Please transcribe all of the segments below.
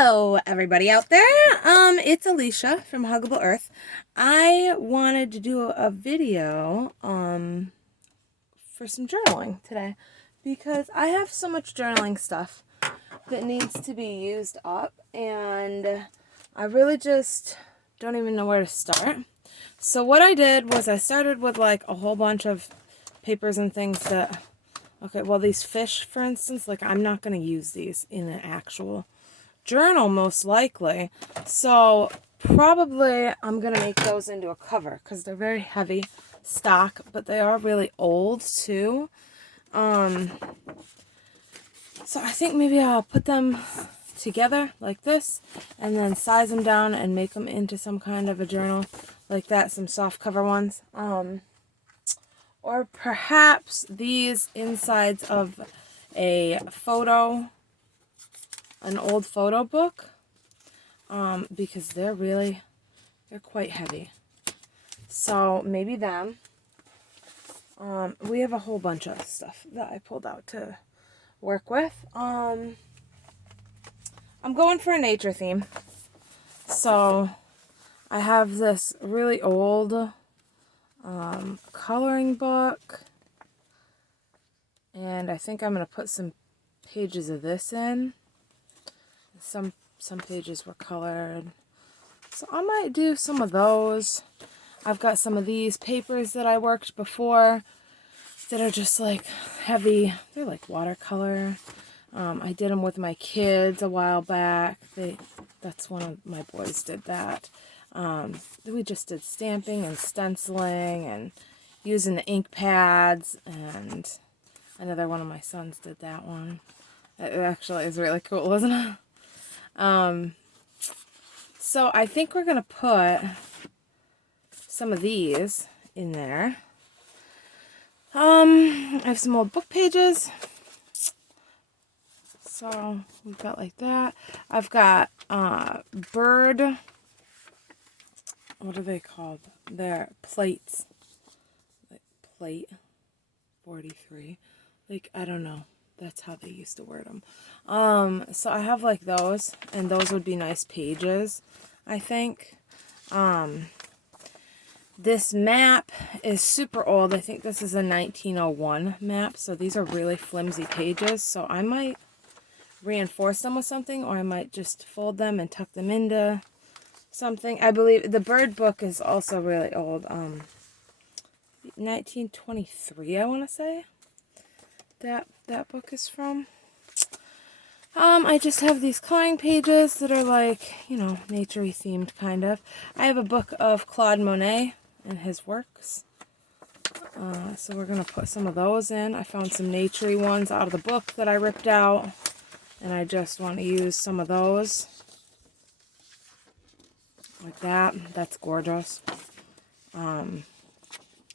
Hello, everybody out there. It's Alicia from Huggable Earth. I wanted to do a video, for some journaling today because I have so much journaling stuff that needs to be used up, and I really just don't even know where to start. So what I did was I started with like a whole bunch of papers and things that, okay, well, these fish, for instance, like I'm not going to use these in an actual journal most likely, so probably I'm gonna make those into a cover because they're very heavy stock, but they are really old too. So I think maybe I'll put them together like this and then size them down and make them into some kind of a journal like that, some soft cover ones, or perhaps these insides of a photo, an old photo book, because they're quite heavy. So maybe them. We have a whole bunch of stuff that I pulled out to work with. I'm going for a nature theme. So I have this really old coloring book, and I think I'm going to put some pages of this in. Some pages were colored, so I might do some of those. I've got some of these papers that I worked before that are just like heavy. They're like watercolor. I did them with my kids a while back. That's one of my boys did that. We just did stamping and stenciling and using the ink pads, and another one of my sons did that one. It actually is really cool, isn't it? So I think we're going to put some of these in there. I have some old book pages. So we've got like that. I've got bird, what are they called? They're plates. Like plate 43. Like, I don't know. That's how they used to word them. So I have like those, and those would be nice pages, I think. This map is super old. I think this is a 1901 map, so these are really flimsy pages. So I might reinforce them with something, or I might just fold them and tuck them into something. I believe the bird book is also really old. 1923, I want to say that book is from. I just have these coloring pages that are like, nature-y themed kind of. I have a book of Claude Monet and his works. So we're going to put some of those in. I found some nature-y ones out of the book that I ripped out, and I just want to use some of those. Like that. That's gorgeous.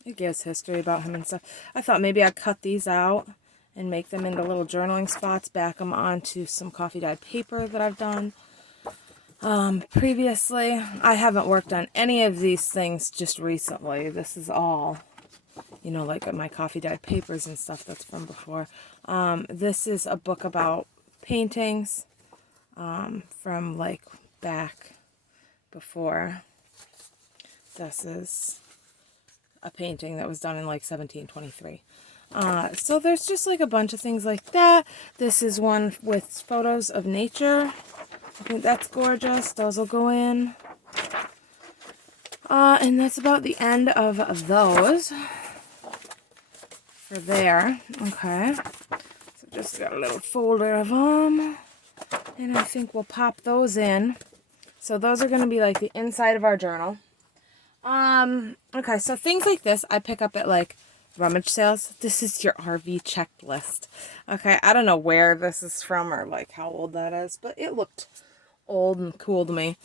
It gives history about him and stuff. I thought maybe I'd cut these out and make them into little journaling spots, back them onto some coffee dyed paper that I've done previously. I haven't worked on any of these things just recently. This is all, like my coffee dyed papers and stuff that's from before. This is a book about paintings from like back before. This is a painting that was done in like 1723. So there's just like a bunch of things like that. This is one with photos of nature. I think that's gorgeous. Those will go in. And that's about the end of those for there. Okay. So just got a little folder of them. And I think we'll pop those in. So those are going to be like the inside of our journal. Okay, so things like this I pick up at like rummage sales. This is your RV checklist. Okay, I don't know where this is from or like how old that is, but it looked old and cool to me.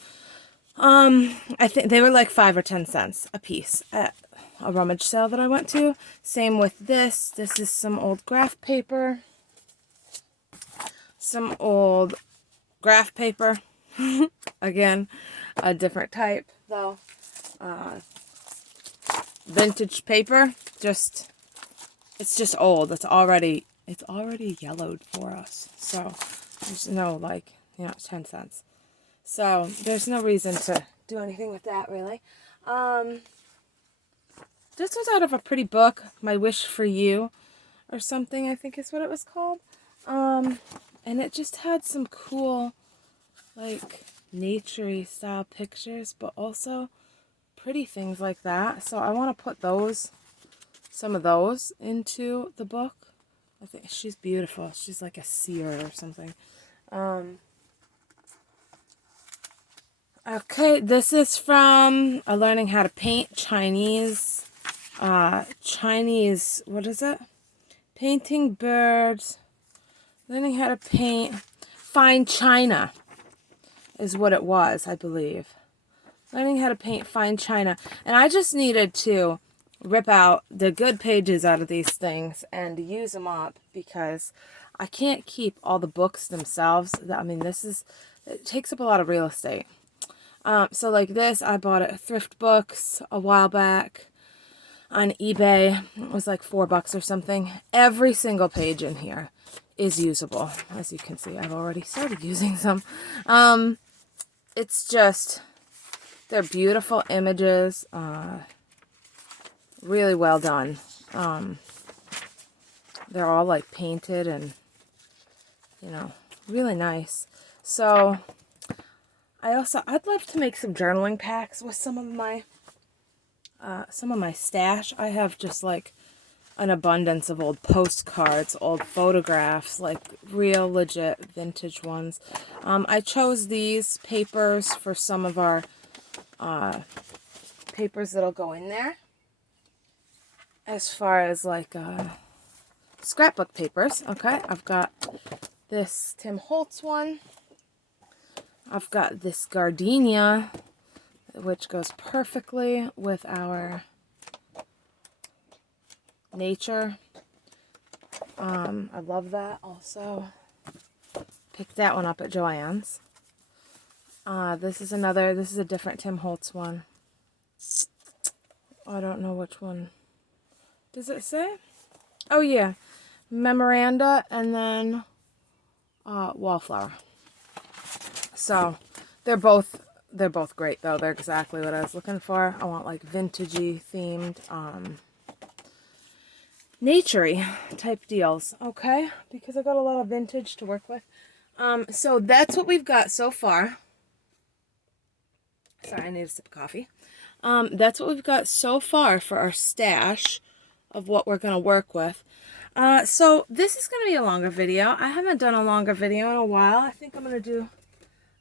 I think they were like 5 or 10 cents a piece at a rummage sale that I went to. Same with this. This is some old graph paper. Some old graph paper. Again, a different type though. Vintage paper. It's just old. It's already yellowed for us. So there's no like, You know, 10 cents. So there's no reason to do anything with that, really. This was out of a pretty book, My Wish for You, or something, I think is what it was called. And it just had some cool, like, nature-y style pictures, but also pretty things like that. So I want to put those, some of those, into the book. I think she's beautiful. She's like a seer or something. Okay, this is from Learning How to Paint Chinese, what is it? Painting birds, learning how to paint, fine china is what it was, I believe. Learning how to paint fine china. And I just needed to rip out the good pages out of these things and use them up because I can't keep all the books themselves. I mean, it takes up a lot of real estate. So like this, I bought it at Thrift Books a while back on eBay. It was like $4 or something. Every single page in here is usable. As you can see, I've already started using some. It's just, they're beautiful images. Really well done. They're all like painted and, you know, really nice. So I'd love to make some journaling packs with some of my stash. I have just like an abundance of old postcards, old photographs, like real legit vintage ones. I chose these papers for some of our papers that'll go in there. As far as like scrapbook papers, okay, I've got this Tim Holtz one. I've got this gardenia, which goes perfectly with our nature. I love that also. Picked that one up at Joann's. This is a different Tim Holtz one. I don't know which one. Does it say? Oh yeah, Memoranda and then Wallflower. So they're both great though. They're exactly what I was looking for. I want like vintagey themed, nature-y type deals. Okay, because I got a lot of vintage to work with. So that's what we've got so far. Sorry, I need a sip of coffee. That's what we've got so far for our stash of what we're going to work with. So this is going to be a longer video. I haven't done a longer video in a while. I think I'm going to do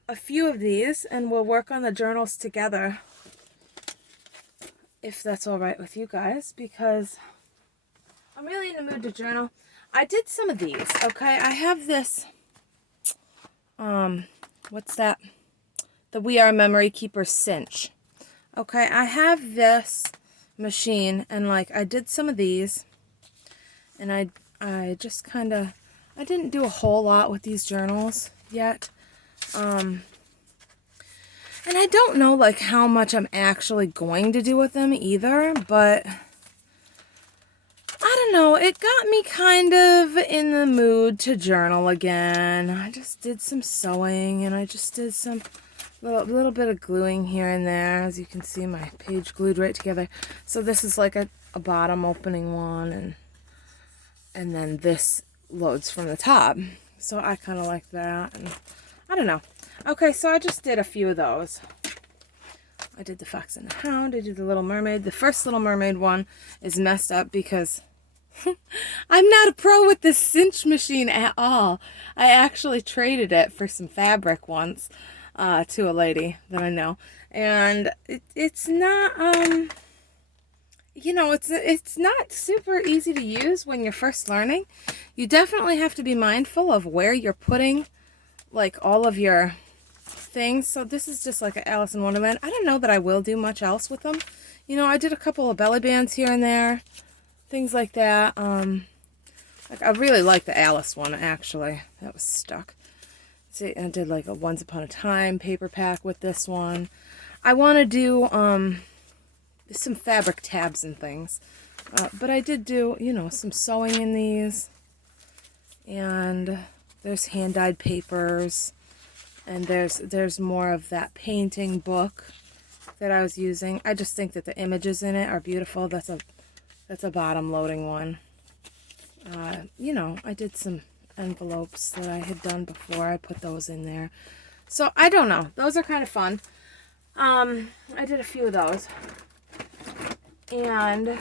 a few of these and we'll work on the journals together, if that's all right with you guys, because I'm really in the mood to journal. I did some of these, okay? I have this, what's that? The We Are Memory Keeper cinch. Okay, I have this machine and like I did some of these and I just kind of, I didn't do a whole lot with these journals yet. And I don't know like how much I'm actually going to do with them either, but I don't know, it got me kind of in the mood to journal again. I just did some sewing and I just did some little bit of gluing here and there. As you can see, my page glued right together. So this is like a bottom opening one, and then this loads from the top. So I kind of like that, and I don't know. Okay, so I just did a few of those. I did the Fox and the Hound. I did the Little Mermaid. The first Little Mermaid one is messed up because I'm not a pro with this cinch machine at all. I actually traded it for some fabric once to a lady that I know, and it's not you know, it's not super easy to use when you're first learning. You definitely have to be mindful of where you're putting like all of your things. So this is just like an Alice in Wonderland. I don't know that I will do much else with them. You know, I did a couple of belly bands here and there, things like that. Like I really like the Alice one actually. That was stuck. See, I did like a Once Upon a Time paper pack with this one. I want to do some fabric tabs and things. But I did do, you know, some sewing in these. And there's hand-dyed papers. And there's more of that painting book that I was using. I just think that the images in it are beautiful. That's a bottom loading one. You know, I did some envelopes that I had done before. I put those in there. So I don't know. Those are kind of fun. I did a few of those. And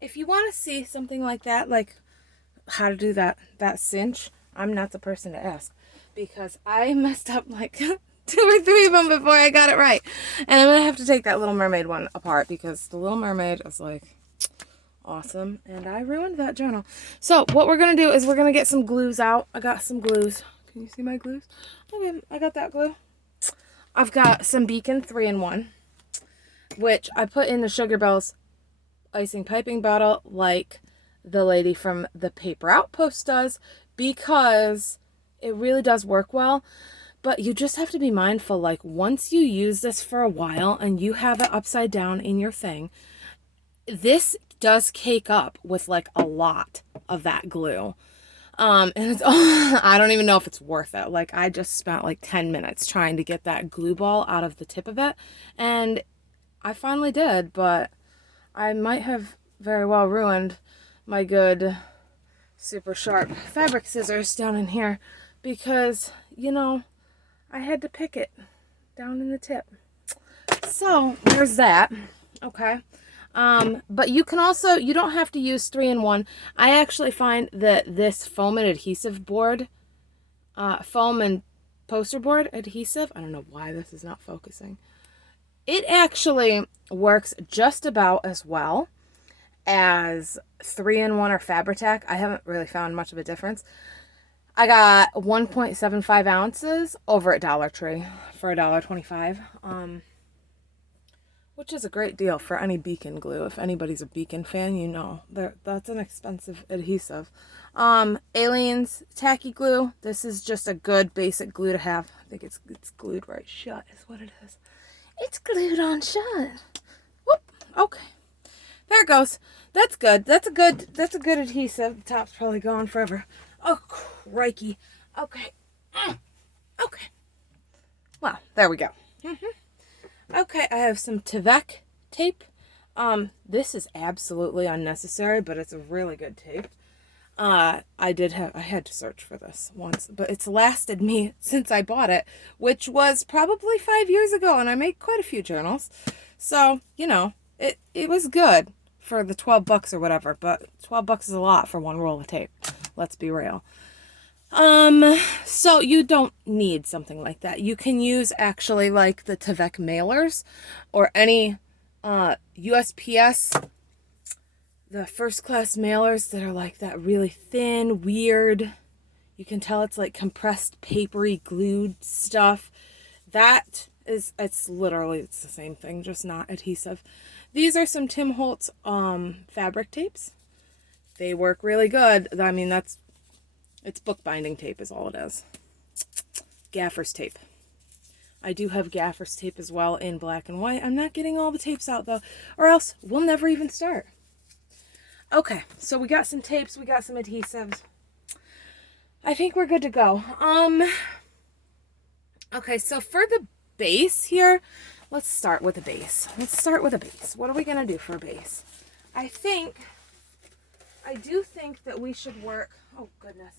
if you want to see something like that, like how to do that cinch, I'm not the person to ask, because I messed up like 2 or 3 of them before I got it right. And I'm going to have to take that Little Mermaid one apart, because the Little Mermaid is like awesome, and I ruined that journal. So what we're going to do is we're going to get some glues out. I got some glues. Can you see my glues? Okay, I got that glue. I've got some Beacon 3-in-1, which I put in the Sugar Bells icing piping bottle like the lady from the Paper Outpost does, because it really does work well. But you just have to be mindful, like once you use this for a while and you have it upside down in your thing, this does cake up with like a lot of that glue. And it's, I don't even know if it's worth it. Like I just spent like 10 minutes trying to get that glue ball out of the tip of it, and I finally did, but I might have very well ruined my good super sharp fabric scissors down in here, because, you know, I had to pick it down in the tip. So there's that. Okay. But you can also, you don't have to use 3-in-1. I actually find that this foam and adhesive board, foam and poster board adhesive, I don't know why this is not focusing. It actually works just about as well as 3-in-1 or Fabri-Tac. I haven't really found much of a difference. I got 1.75 ounces over at Dollar Tree for $1.25. Which is a great deal for any Beacon glue. If anybody's a Beacon fan, you know that's an expensive adhesive. Aleene's tacky glue. This is just a good basic glue to have. I think it's glued right shut is what it is. It's glued on shut. Whoop. Okay. There it goes. That's good. That's a good adhesive. The top's probably gone forever. Oh, crikey. Okay. Okay. Well, there we go. Okay, I have some Tevek tape. This is absolutely unnecessary, but it's a really good tape. I had to search for this once, but it's lasted me since I bought it, which was probably 5 years ago, and I made quite a few journals. So, you know, it was good for the 12 bucks or whatever, but 12 bucks is a lot for one roll of tape. Let's be real. So you don't need something like that. You can use actually like the Tevek mailers or any, USPS, the first class mailers that are like that really thin, weird, you can tell it's like compressed, papery, glued stuff. That is, it's the same thing, just not adhesive. These are some Tim Holtz, fabric tapes. They work really good. I mean, it's bookbinding tape is all it is. Gaffer's tape. I do have Gaffer's tape as well in black and white. I'm not getting all the tapes out though, or else we'll never even start. Okay, so we got some tapes, we got some adhesives. I think we're good to go. Okay, so for the base here, let's start with a base. What are we gonna do for a base? I do think that we should work, oh goodness.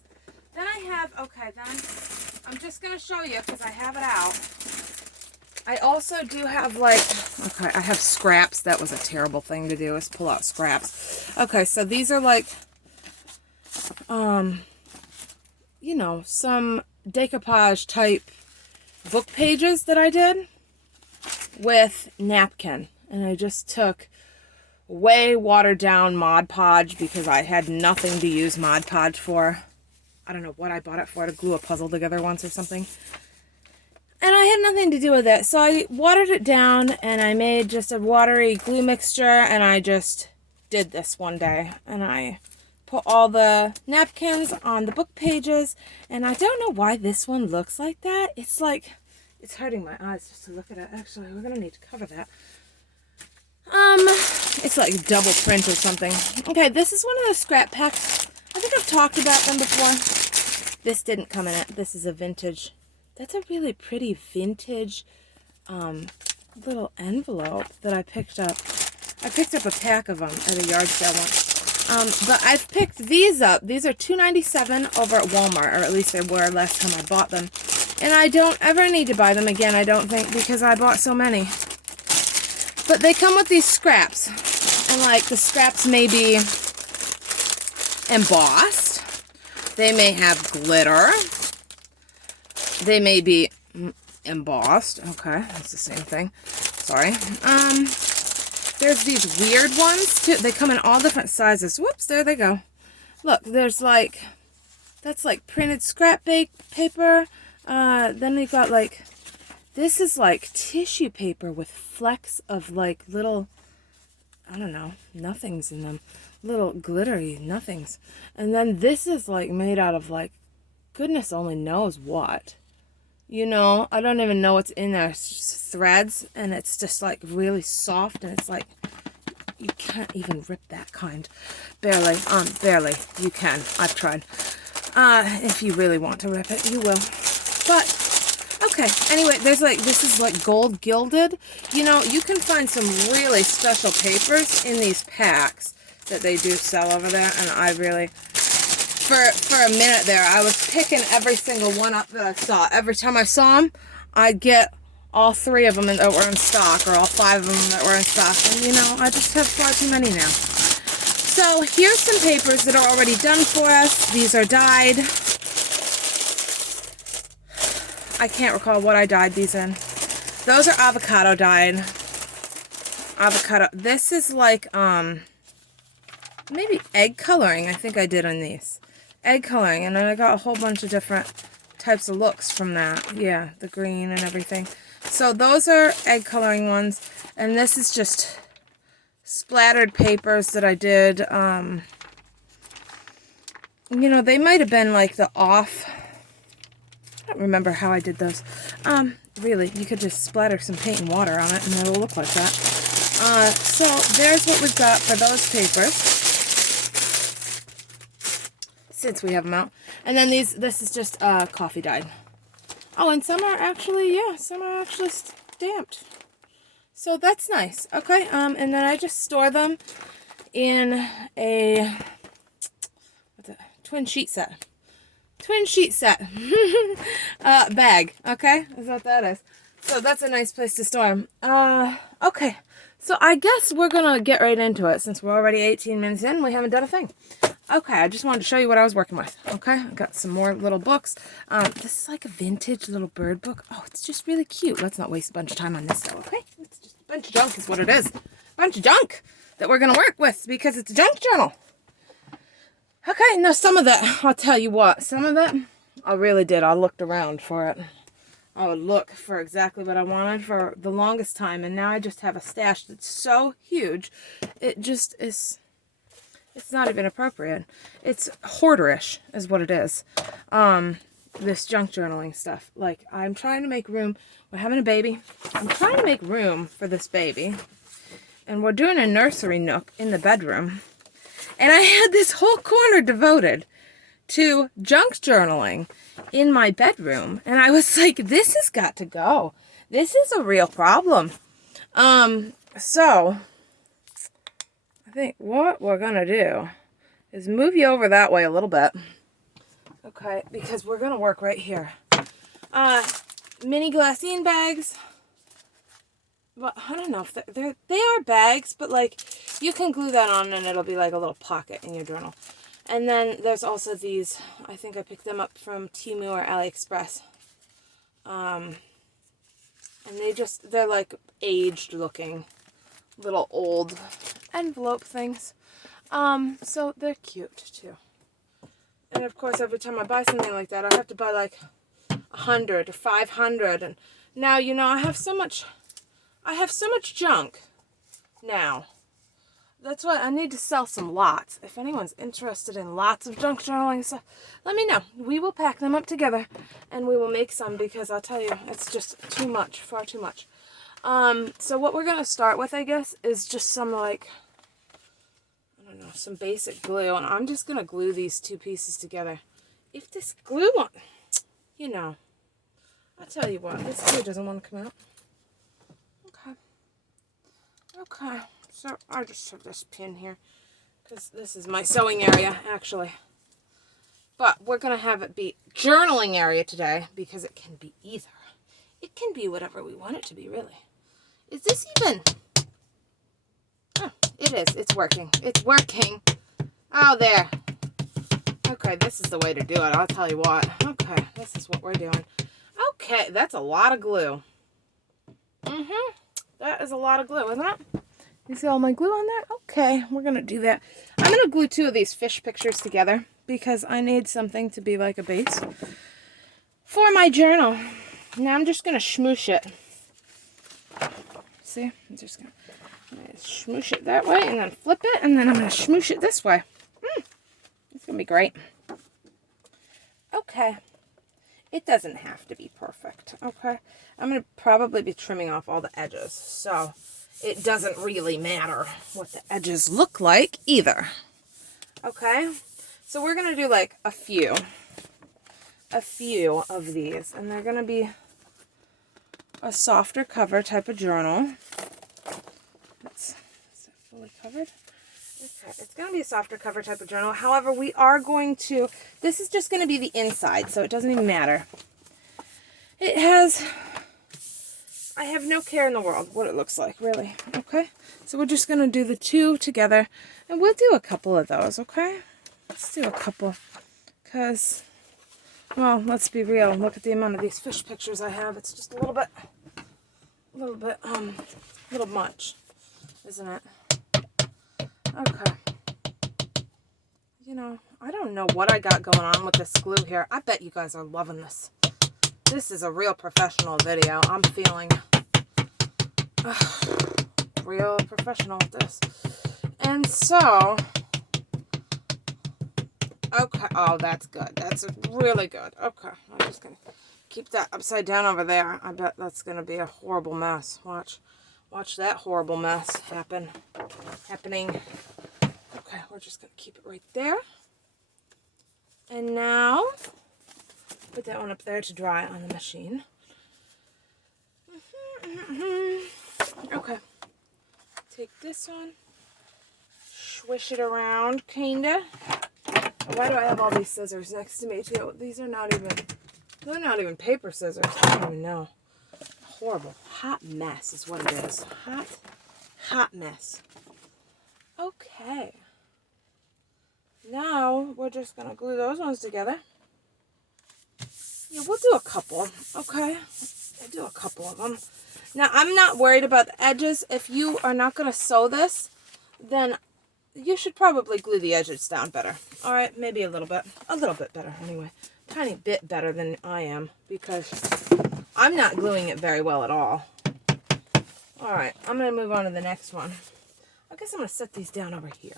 Then I have, okay, then I'm just going to show you because I have it out. I also do have like, okay, I have scraps. That was a terrible thing to do, is pull out scraps. Okay, so these are like, you know, some decoupage type book pages that I did with napkin. And I just took way watered down Mod Podge because I had nothing to use Mod Podge for. I don't know what I bought it for, to glue a puzzle together once or something. And I had nothing to do with it. So I watered it down and I made just a watery glue mixture, and I just did this one day. And I put all the napkins on the book pages, and I don't know why this one looks like that. It's like, it's hurting my eyes just to look at it. Actually, we're going to need to cover that. It's like double print or something. Okay, this is one of the scrap packs. I think I've talked about them before. This didn't come in it. This is a vintage That's a really pretty vintage little envelope that I picked up. I picked up a pack of them at a yard sale once. But I've picked these up. These are $2.97 over at Walmart, or at least they were last time I bought them. And I don't ever need to buy them again, I don't think, because I bought so many. But they come with these scraps. And like the scraps may be embossed. They may have glitter. They may be embossed. Okay, that's the same thing. Sorry. There's these weird ones too. They come in all different sizes. Whoops, there they go. Look, there's like, that's like printed scrap paper. Then we got like, this is like tissue paper with flecks of like little, I don't know, nothings in them. Little glittery nothings. And then this is like made out of like, goodness only knows what. You know, I don't even know what's in there. It's just threads, and it's just like really soft, and it's like, you can't even rip that kind. Barely. Barely. You can. I've tried. If you really want to rip it, you will. But, okay. Anyway, there's like, this is like gold gilded. You know, you can find some really special papers in these packs that they do sell over there, and I really... For a minute there, I was picking every single one up that I saw. Every time I saw them, I'd get all 3 of them that were in stock, or all 5 of them that were in stock. And, you know, I just have far too many now. So, here's some papers that are already done for us. These are dyed. I can't recall what I dyed these in. Those are avocado dyed. Avocado. This is like, maybe egg coloring, I think I did on these. Egg coloring, and then I got a whole bunch of different types of looks from that. Yeah, the green and everything. So those are egg coloring ones, and this is just splattered papers that I did. You know, they might have been like the off. I don't remember how I did those. Really, you could just splatter some paint and water on it, and it'll look like that. So there's what we've got for those papers, since we have them out. And then this is just coffee dyed. Oh, and some are actually, yeah, some are actually stamped. So that's nice. Okay, and then I just store them in a twin sheet set. Twin sheet set bag. Okay, is what that is. So that's a nice place to store them. Okay, so I guess we're gonna get right into it since we're already 18 minutes in. We haven't done a thing. Okay, I just wanted to show you what I was working with. Okay, I got some more little books. This is like a vintage little bird book. Oh, it's just really cute. Let's not waste a bunch of time on this though, okay? It's just a bunch of junk is what it is. A bunch of junk that we're going to work with because it's a junk journal. Okay, now some of that, I'll tell you what, some of it, I really did. I looked around for it. I would look for exactly what I wanted for the longest time, and now I just have a stash that's so huge, it just is... It's not even appropriate. It's hoarderish is what it is. This junk journaling stuff. Like, I'm trying to make room. We're having a baby. I'm trying to make room for this baby. And we're doing a nursery nook in the bedroom. And I had this whole corner devoted to junk journaling in my bedroom. And I was like, this has got to go. This is a real problem. So... I think what we're going to do is move you over that way a little bit. Okay, because we're going to work right here. Mini glassine bags. Well, I don't know if they are bags, but like you can glue that on and it'll be like a little pocket in your journal. And then there's also these, I think I picked them up from Temu or AliExpress. And they're like aged looking little old envelope things. So they're cute too. And of course, every time I buy something like that, I have to buy like 100 or 500. And now, you know, I have so much junk now. That's why I need to sell some lots. If anyone's interested in lots of junk journaling stuff, let me know. We will pack them up together and we will make some because I'll tell you, it's just too much, far too much. So what we're going to start with, I guess, is just some like, I don't know, some basic glue. And I'm just going to glue these two pieces together. If this glue on, you know, I'll tell you what, this glue doesn't want to come out. Okay. Okay, so I just have this pin here because this is my sewing area, actually. But we're going to have it be journaling area today because it can be either. It can be whatever we want it to be, really. Is this even... Oh, it is. It's working. It's working. Oh, there. Okay, this is the way to do it. I'll tell you what. Okay, this is what we're doing. Okay, that's a lot of glue. That is a lot of glue, isn't it? You see all my glue on that? Okay, we're going to do that. I'm going to glue 2 of these fish pictures together because I need something to be like a base for my journal. Now I'm just going to smoosh it. See? I'm just going to smoosh it that way and then flip it, and then I'm going to smoosh it this way. It's going to be great. Okay. It doesn't have to be perfect, okay? I'm going to probably be trimming off all the edges, so it doesn't really matter what the edges look like either, okay? So we're going to do like a few of these, and they're going to be a softer cover type of journal. Is it fully covered? Okay, it's going to be a softer cover type of journal. However, we are going to, this is just going to be the inside, so it doesn't even matter. It has, I have no care in the world what it looks like, really, okay? So we're just going to do the 2 together, and we'll do a couple of those, okay? Let's do a couple, because, well, let's be real. Look at the amount of these fish pictures I have. It's just a little much, isn't it? Okay. You know, I don't know what I got going on with this glue here. I bet you guys are loving this. This is a real professional video. I'm feeling real professional with this. And so, okay. Oh, that's good. That's really good. Okay. I'm just going to keep that upside down over there. I bet that's going to be a horrible mess. Watch that horrible mess happening. Okay, we're just going to keep it right there. And now, put that one up there to dry on the machine. Okay. Take this one, swish it around, kinda. Why do I have all these scissors next to me, too? These are not even, they're not even paper scissors. I don't even know. Horrible. Hot mess is what it is. Hot mess. Okay. Now, we're just going to glue those ones together. Yeah, we'll do a couple, okay? We'll do a couple of them. Now, I'm not worried about the edges. If you are not going to sew this, then you should probably glue the edges down better. All right, maybe a little bit better anyway. Tiny bit better than I am, because I'm not gluing it very well at all. All right, I'm going to move on to the next one. I guess I'm going to set these down over here.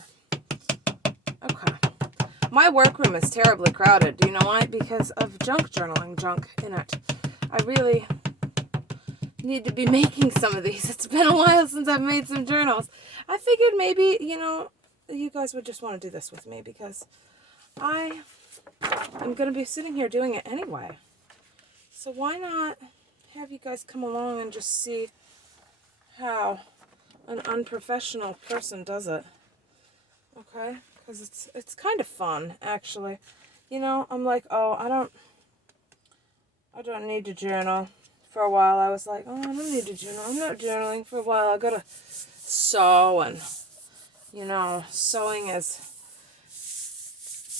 Okay. My workroom is terribly crowded. Do you know why? Because of journaling junk in it. I really need to be making some of these. It's been a while since I've made some journals. I figured maybe, you know, you guys would just want to do this with me, because I am going to be sitting here doing it anyway. So why not have you guys come along and just see how an unprofessional person does it? Okay? Because it's kind of fun, actually. You know, I'm like, oh, I don't need to journal. For a while, I was like, oh, I don't need to journal. I'm not journaling for a while. I gotta sew, and, you know, sewing is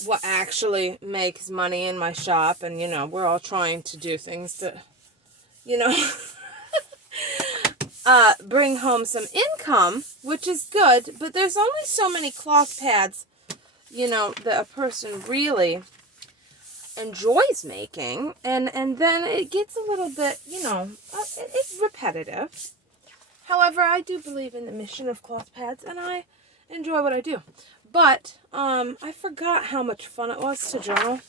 what actually makes money in my shop, and, you know, we're all trying to do things to, you know, bring home some income, which is good, but there's only so many cloth pads, you know, that a person really enjoys making, and then it gets a little bit, you know, it's repetitive. However, I do believe in the mission of cloth pads, and I enjoy what I do. But I forgot how much fun it was to journal,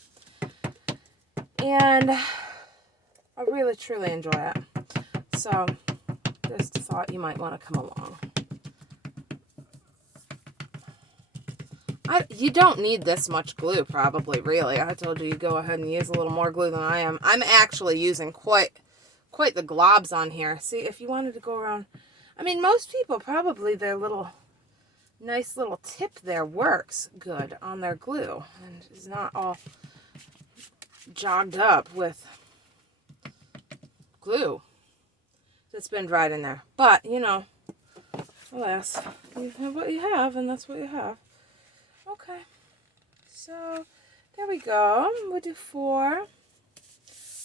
and I really truly enjoy it. So just thought you might want to come along. You don't need this much glue, probably, really. I told you go ahead and use a little more glue than I am. I'm actually using quite quite the globs on here. See, if you wanted to go around, I mean, most people probably their little nice little tip there works good on their glue and is not all jogged up with glue that's been dried in there. But, you know, alas, you have what you have, and that's what you have. Okay, so there we go. We'll do 4.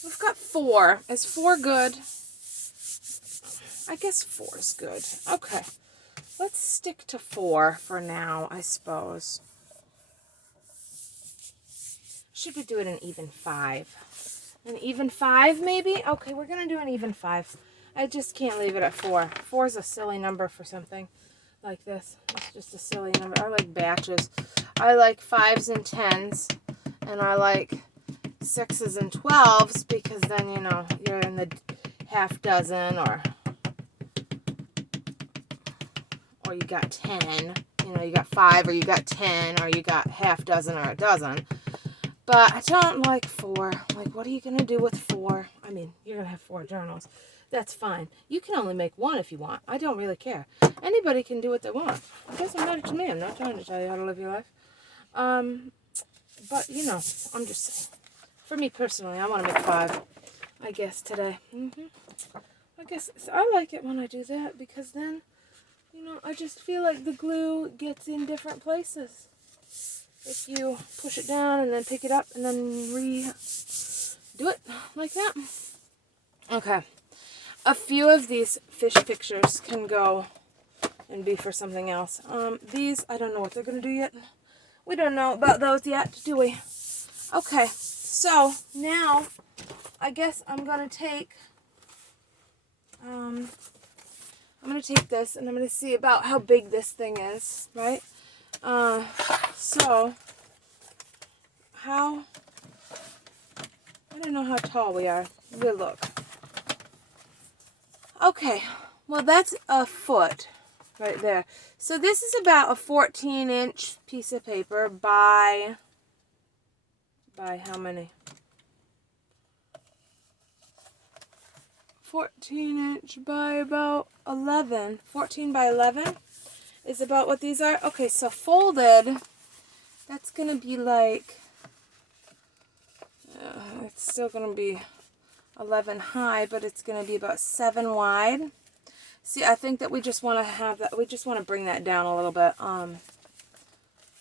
We've got 4. Is 4 good? I guess 4 is good. Okay, let's stick to 4 for now, I suppose. Should we do it an even 5? An even 5, maybe? Okay, we're going to do an even 5. I just can't leave it at 4. 4 is a silly number for something like this. It's just a silly number. I like batches. I like 5s and 10s, and I like 6s and 12s because then, you know, you're in the half dozen or you got 10. You know, you got 5 or you got 10 or you got half dozen or a dozen. But I don't like 4. Like, what are you going to do with 4? I mean, you're going to have 4 journals. That's fine. You can only make 1 if you want. I don't really care. Anybody can do what they want. It doesn't matter to me. I'm not trying to tell you how to live your life. But, you know, I'm just saying. For me personally, I want to make 5, I guess, today. I guess I like it when I do that because then, you know, I just feel like the glue gets in different places. If you push it down and then pick it up and then do it like that. Okay. A few of these fish pictures can go and be for something else. These, I don't know what they're going to do yet. We don't know about those yet, do we? Okay, so now I guess I'm going to take this and I'm going to see about how big this thing is, right? So I don't know how tall we are. We'll look. Okay, well that's a foot right there. So this is about a 14-inch piece of paper by how many? 14-inch by about 11. 14 by 11 is about what these are. Okay, so folded, that's going to be like, it's still going to be 11 high, but it's going to be about 7 wide. See, I think that we just want to have that, we just want to bring that down a little bit.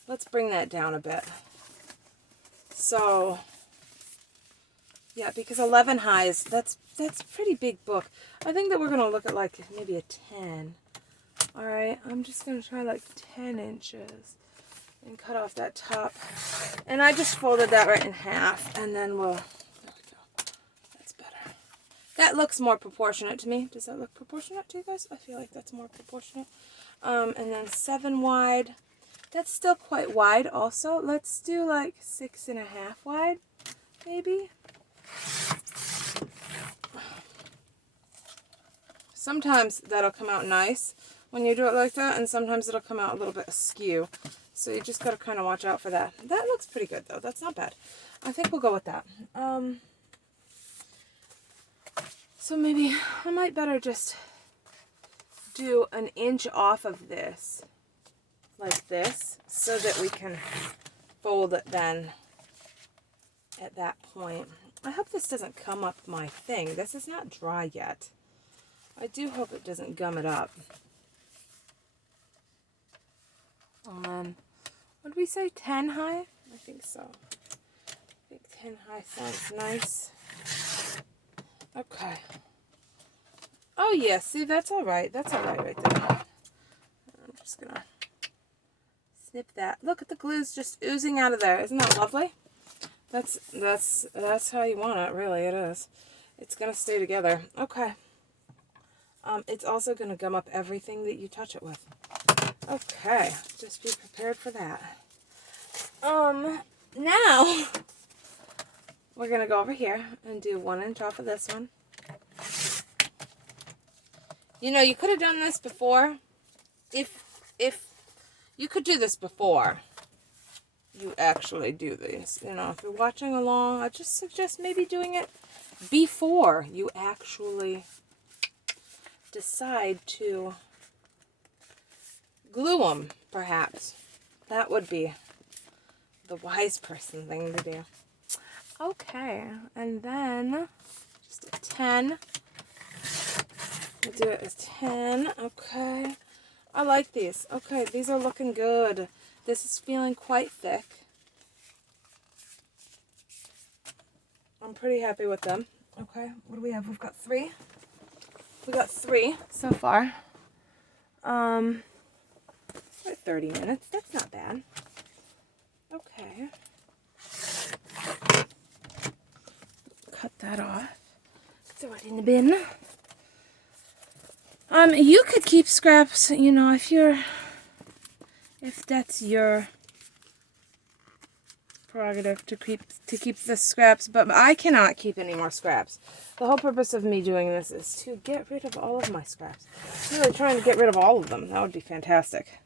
Let's bring that down a bit. So, yeah, because 11 high is, that's a pretty big book. I think that we're going to look at like maybe a 10. All right, I'm just going to try like 10 inches and cut off that top. And I just folded that right in half, and then we'll, there we go. That's better. That looks more proportionate to me. Does that look proportionate to you guys? I feel like that's more proportionate. And then 7 wide. That's still quite wide also. Let's do like 6.5 wide, maybe. Sometimes that'll come out nice when you do it like that, and sometimes it'll come out a little bit askew. So you just got to kind of watch out for that. That looks pretty good, though. That's not bad. I think we'll go with that. So maybe I might better just do an inch off of this, like this, so that we can fold it then at that point. I hope this doesn't come up my thing. This is not dry yet. I do hope it doesn't gum it up. What did we say? 10 high? I think so. I think 10 high sounds nice. Okay. Oh, yeah. See, that's all right. That's all right there. I'm just going to snip that. Look at the glue's just oozing out of there. Isn't that lovely? That's how you want it, really. It is. It's going to stay together. Okay. It's also going to gum up everything that you touch it with. Okay, just be prepared for that. Now, we're going to go over here and do 1 inch off of this one. You know, you could have done this before. If you could do this before you actually do these. You know, if you're watching along, I just suggest maybe doing it before you actually decide to glue them, perhaps. That would be the wise person thing to do. Okay, and then just a 10. We'll do it as 10. Okay. I like these. Okay, these are looking good. This is feeling quite thick. I'm pretty happy with them. Okay, what do we have? We've got 3. We got 3 so far. For 30 minutes. That's not bad. Okay. Cut that off. Throw it in the bin. You could keep scraps, you know, if that's your prerogative to keep the scraps, but I cannot keep any more scraps. The whole purpose of me doing this is to get rid of all of my scraps. I'm really trying to get rid of all of them. That would be fantastic.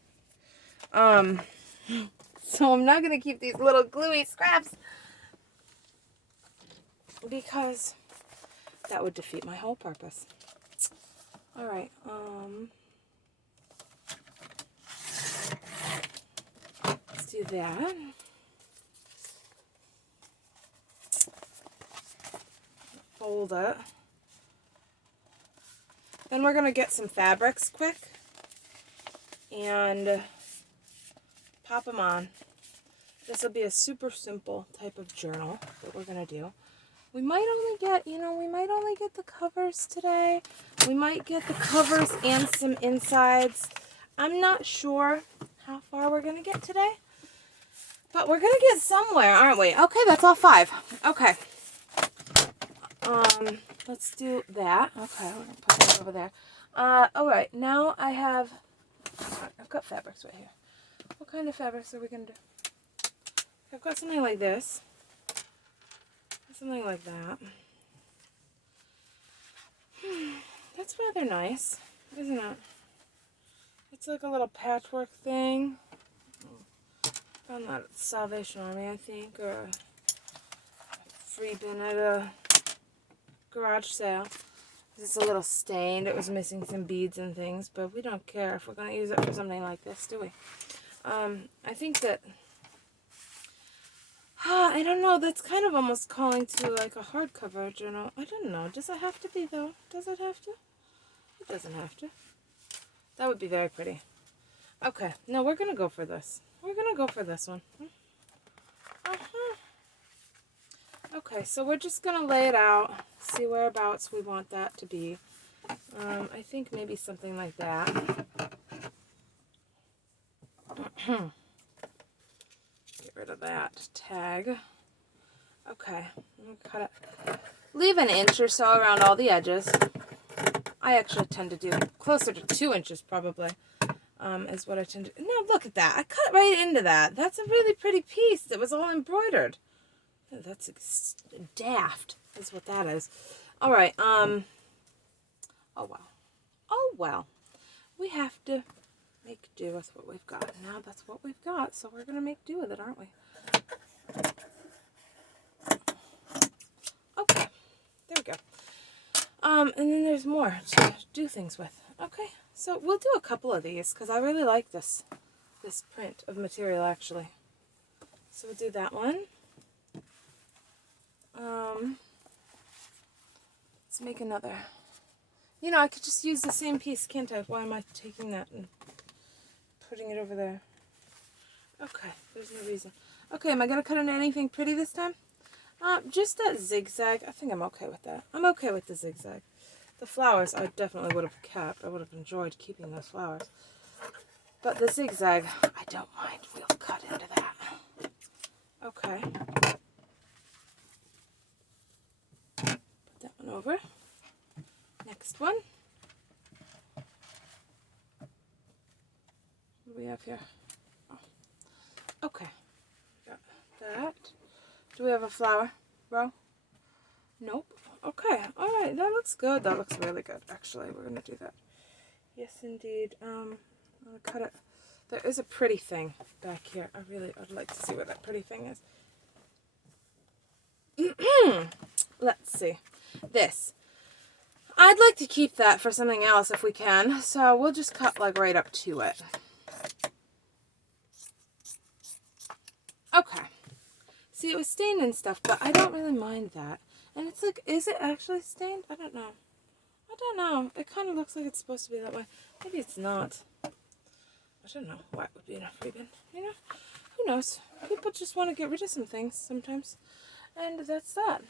So I'm not going to keep these little gluey scraps because that would defeat my whole purpose. All right. Let's do that. Fold it. Then we're going to get some fabrics quick and pop them on. This will be a super simple type of journal that we're going to do. We might only get, we might only get the covers today. We might get the covers and some insides. I'm not sure how far we're going to get today, but we're going to get somewhere, aren't we? Okay, that's all 5. Okay. Let's do that. Okay, we're going to put that over there. All right, now I've got fabrics right here. What kind of fabrics are we going to do? I've got something like this. Something like that. That's rather nice, isn't it? It's like a little patchwork thing. Found that at Salvation Army, I think, or a free bin at a garage sale. It's a little stained. It was missing some beads and things, but we don't care if we're going to use it for something like this, do we? I think that I don't know, that's kind of almost calling to like a hardcover journal. I don't know. Does it have to be though? Does it have to? It doesn't have to. That would be very pretty. Okay, no, we're going to go for this. We're going to go for this one. Okay, so we're just going to lay it out, see whereabouts we want that to be. I think maybe something like that. Get rid of that tag. Okay, I'm going to cut it. Leave an inch or so around all the edges. I actually tend to do closer to 2 inches probably, is what I tend to do. No, look at that. I cut right into that. That's a really pretty piece that was all embroidered. That's daft, is what that is. All right, oh well. Oh well. We have to make do with what we've got. Now that's what we've got, so we're going to make do with it, aren't we? Okay, there we go. And then there's more to do things with. Okay, so we'll do a couple of these because I really like this print of material actually. So we'll do that one. Let's make another. You know, I could just use the same piece, can't I? Why am I taking that and putting it over there? Okay, there's no reason. Okay, am I going to cut into anything pretty this time? Just that zigzag. I think I'm okay with that. I'm okay with the zigzag. The flowers I definitely would have kept. I would have enjoyed keeping those flowers. But the zigzag, I don't mind. We'll cut into that. Okay. Put that one over. Next one. What do we have here? Oh. Okay. Got that. Do we have a flower row? Nope. Okay. All right. That looks good. That looks really good. Actually, we're going to do that. Yes, indeed. I'm going to cut it. There is a pretty thing back here. I'd like to see what that pretty thing is. Let's see. This. I'd like to keep that for something else if we can, so we'll just cut like right up to it. Okay. See, it was stained and stuff, but I don't really mind that. And it's like, is it actually stained? I don't know. I don't know. It kind of looks like it's supposed to be that way. Maybe it's not. I don't know. White would be enough ribbon. You know? Who knows? People just want to get rid of some things sometimes. And that's that.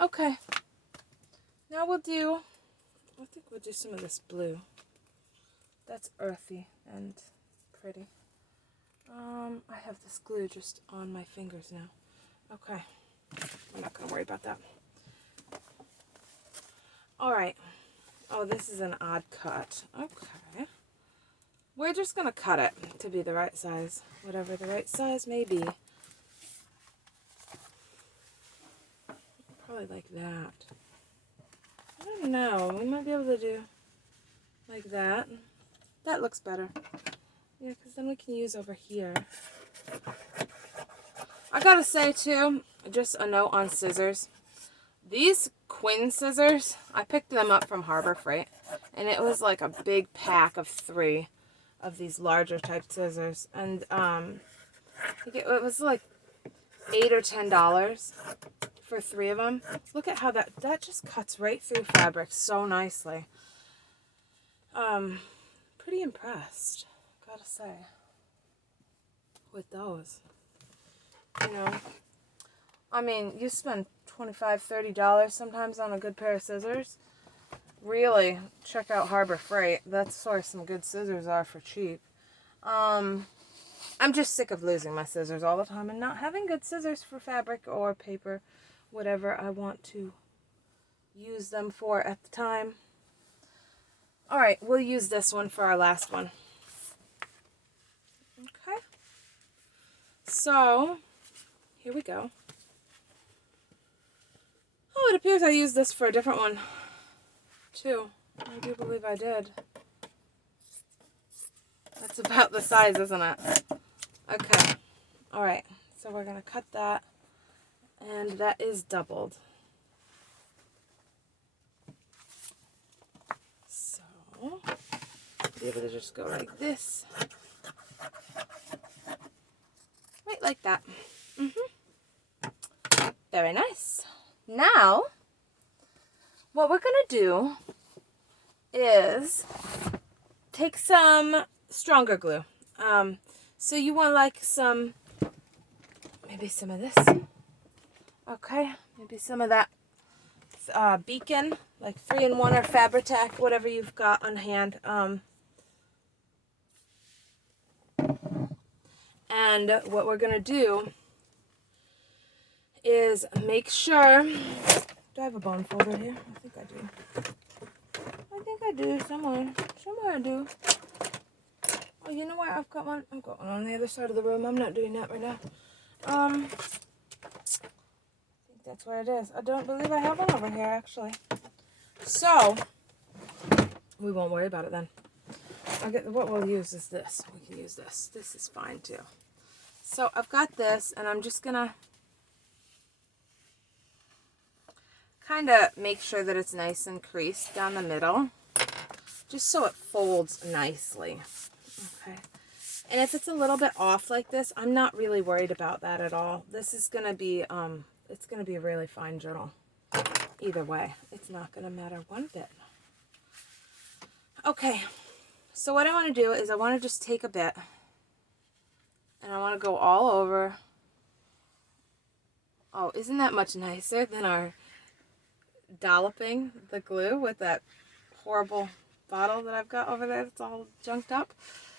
Okay. Now we'll do, I think we'll do some of this blue. That's earthy and pretty. I have this glue just on my fingers now. Okay. I'm not going to worry about that. Alright. Oh, this is an odd cut. Okay. We're just going to cut it to be the right size. Whatever the right size may be. Probably like that. I don't know. We might be able to do like that. That looks better. Yeah, because then we can use over here. I gotta say, too, just a note on scissors. These Quinn scissors, I picked them up from Harbor Freight. And it was like a big pack of 3 of these larger type scissors. And I think it was like $8 or $10 for 3 of them. Look at how that just cuts right through fabric so nicely. Pretty impressed, gotta say, with those. You know, I mean, you spend $25, $30 sometimes on a good pair of scissors. Really, check out Harbor Freight. That's where some good scissors are for cheap. I'm just sick of losing my scissors all the time and not having good scissors for fabric or paper, whatever I want to use them for at the time. Alright, we'll use this one for our last one. Okay. So, here we go. Oh, it appears I used this for a different one, too. I do believe I did. That's about the size, isn't it? Okay. Alright, so we're going to cut that. And that is doubled. So, be able to just go like this. Right like that. Very nice. Now, what we're going to do is take some stronger glue. So you want like some, maybe some of this. Okay, maybe some of that Beacon, like 3-in-1 or Fabri-Tac, whatever you've got on hand. And what we're going to do is make sure, do I have a bone folder here? I think I do. I think I do somewhere. Somewhere I do. Oh, you know where? I've got one on the other side of the room. I'm not doing that right now. I think that's where it is. I don't believe I have one over here, actually. So, we won't worry about it then. What we'll use is this. We can use this. This is fine, too. So, I've got this, and I'm just going to kind of make sure that it's nice and creased down the middle, just so it folds nicely. Okay. And if it's a little bit off like this, I'm not really worried about that at all. This is going to be, it's going to be a really fine journal. Either way, it's not going to matter one bit. Okay. So what I want to do is I want to just take a bit and I want to go all over. Oh, isn't that much nicer than our dolloping the glue with that horrible bottle that I've got over there that's all junked up?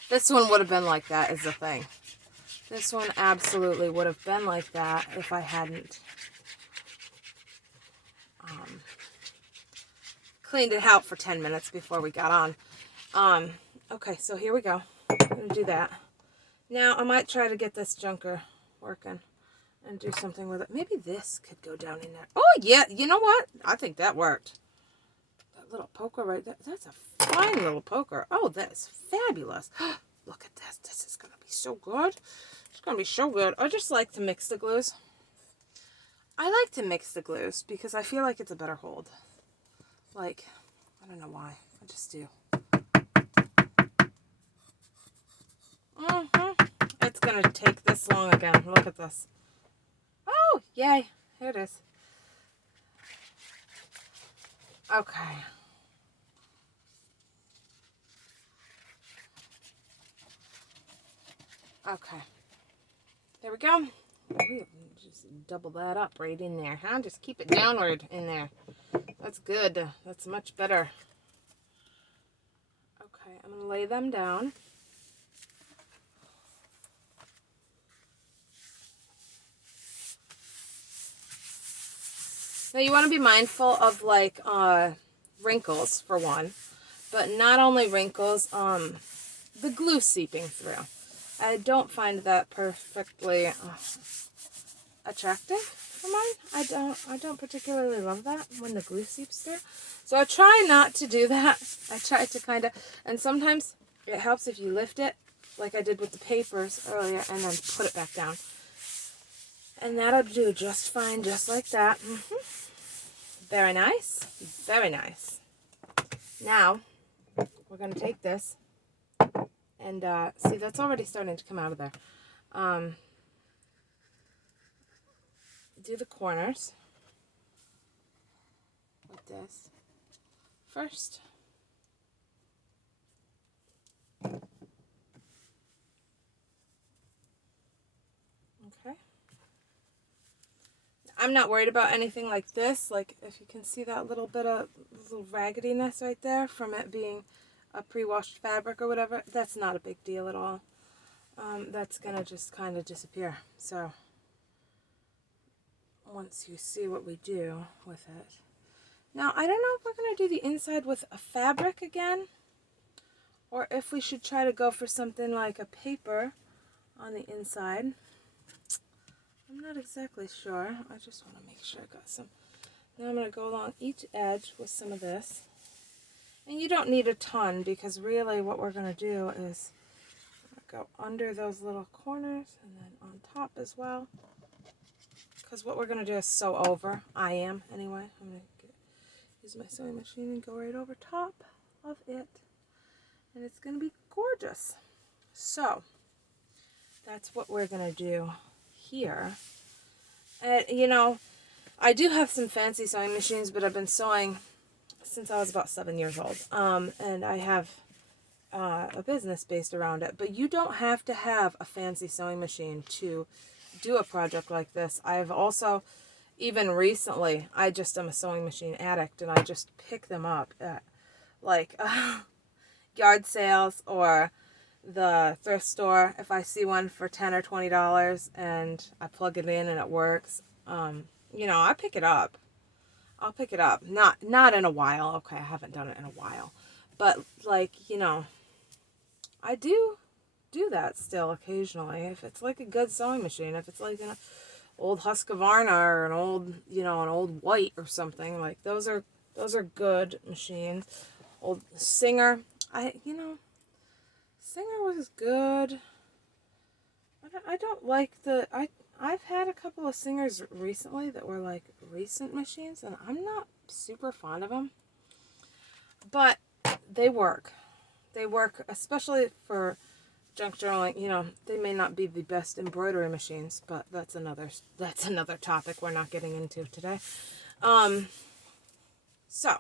This one would have been like that is the thing. This one absolutely would have been like that if I hadn't cleaned it out for 10 minutes before we got on. Okay, so here we go. I'm going to do that. Now, I might try to get this junker working and do something with it. Maybe this could go down in there. Oh, yeah. You know what? I think that worked. That little poker right there. That's a fine little poker. Oh, that's fabulous. Look at this. This is going to be so good. It's going to be so good. I just like to mix the glues. I like to mix the glues because I feel like it's a better hold. Like, I don't know why. I just do. It's going to take this long again. Look at this. Oh, yay. Here it is. Okay. Okay. There we go. We just double that up right in there, huh? Just keep it downward in there. That's good. That's much better. Okay, I'm going to lay them down. Now you want to be mindful of like wrinkles for one, but not only wrinkles, the glue seeping through. I don't find that perfectly attractive for mine. I don't particularly love that when the glue seeps through. So I try not to do that. I try to kind of, and sometimes it helps if you lift it, like I did with the papers earlier, and then put it back down. And that'll do just fine, just like that. Very nice. Very nice. Now, we're going to take this, and see, that's already starting to come out of there. Do the corners with this first. Okay. I'm not worried about anything like this. Like, if you can see that little bit of little raggediness right there from it being a pre-washed fabric or whatever, that's not a big deal at all. That's going to just kind of disappear. So, once you see what we do with it. Now, I don't know if we're going to do the inside with a fabric again, or if we should try to go for something like a paper on the inside. I'm not exactly sure. I just want to make sure I got some. Now I'm going to go along each edge with some of this. And you don't need a ton, because really what we're going to do is go under those little corners and then on top as well. Because what we're going to do is sew over. I am, anyway. I'm going to use my sewing machine and go right over top of it. And it's going to be gorgeous. So, that's what we're going to do here. You know, I do have some fancy sewing machines, but I've been sewing since I was about 7 years old. And I have a business based around it. But you don't have to have a fancy sewing machine to do a project like this. I've also, even recently, I just am a sewing machine addict, and I just pick them up at like yard sales or the thrift store. If I see one for $10 or $20 and I plug it in and it works, you know, I pick it up. I'll pick it up. Not in a while. Okay, I haven't done it in a while. But, like, you know, I do that still occasionally. If it's like a good sewing machine, if it's like an old Husqvarna or an old, you know, an old White or something, like those are good machines. Old Singer, Singer was good. I don't like I've had a couple of Singers recently that were like recent machines, and I'm not super fond of them. But they work. They work, especially for junk journaling. You know, they may not be the best embroidery machines, but that's another topic we're not getting into today. So,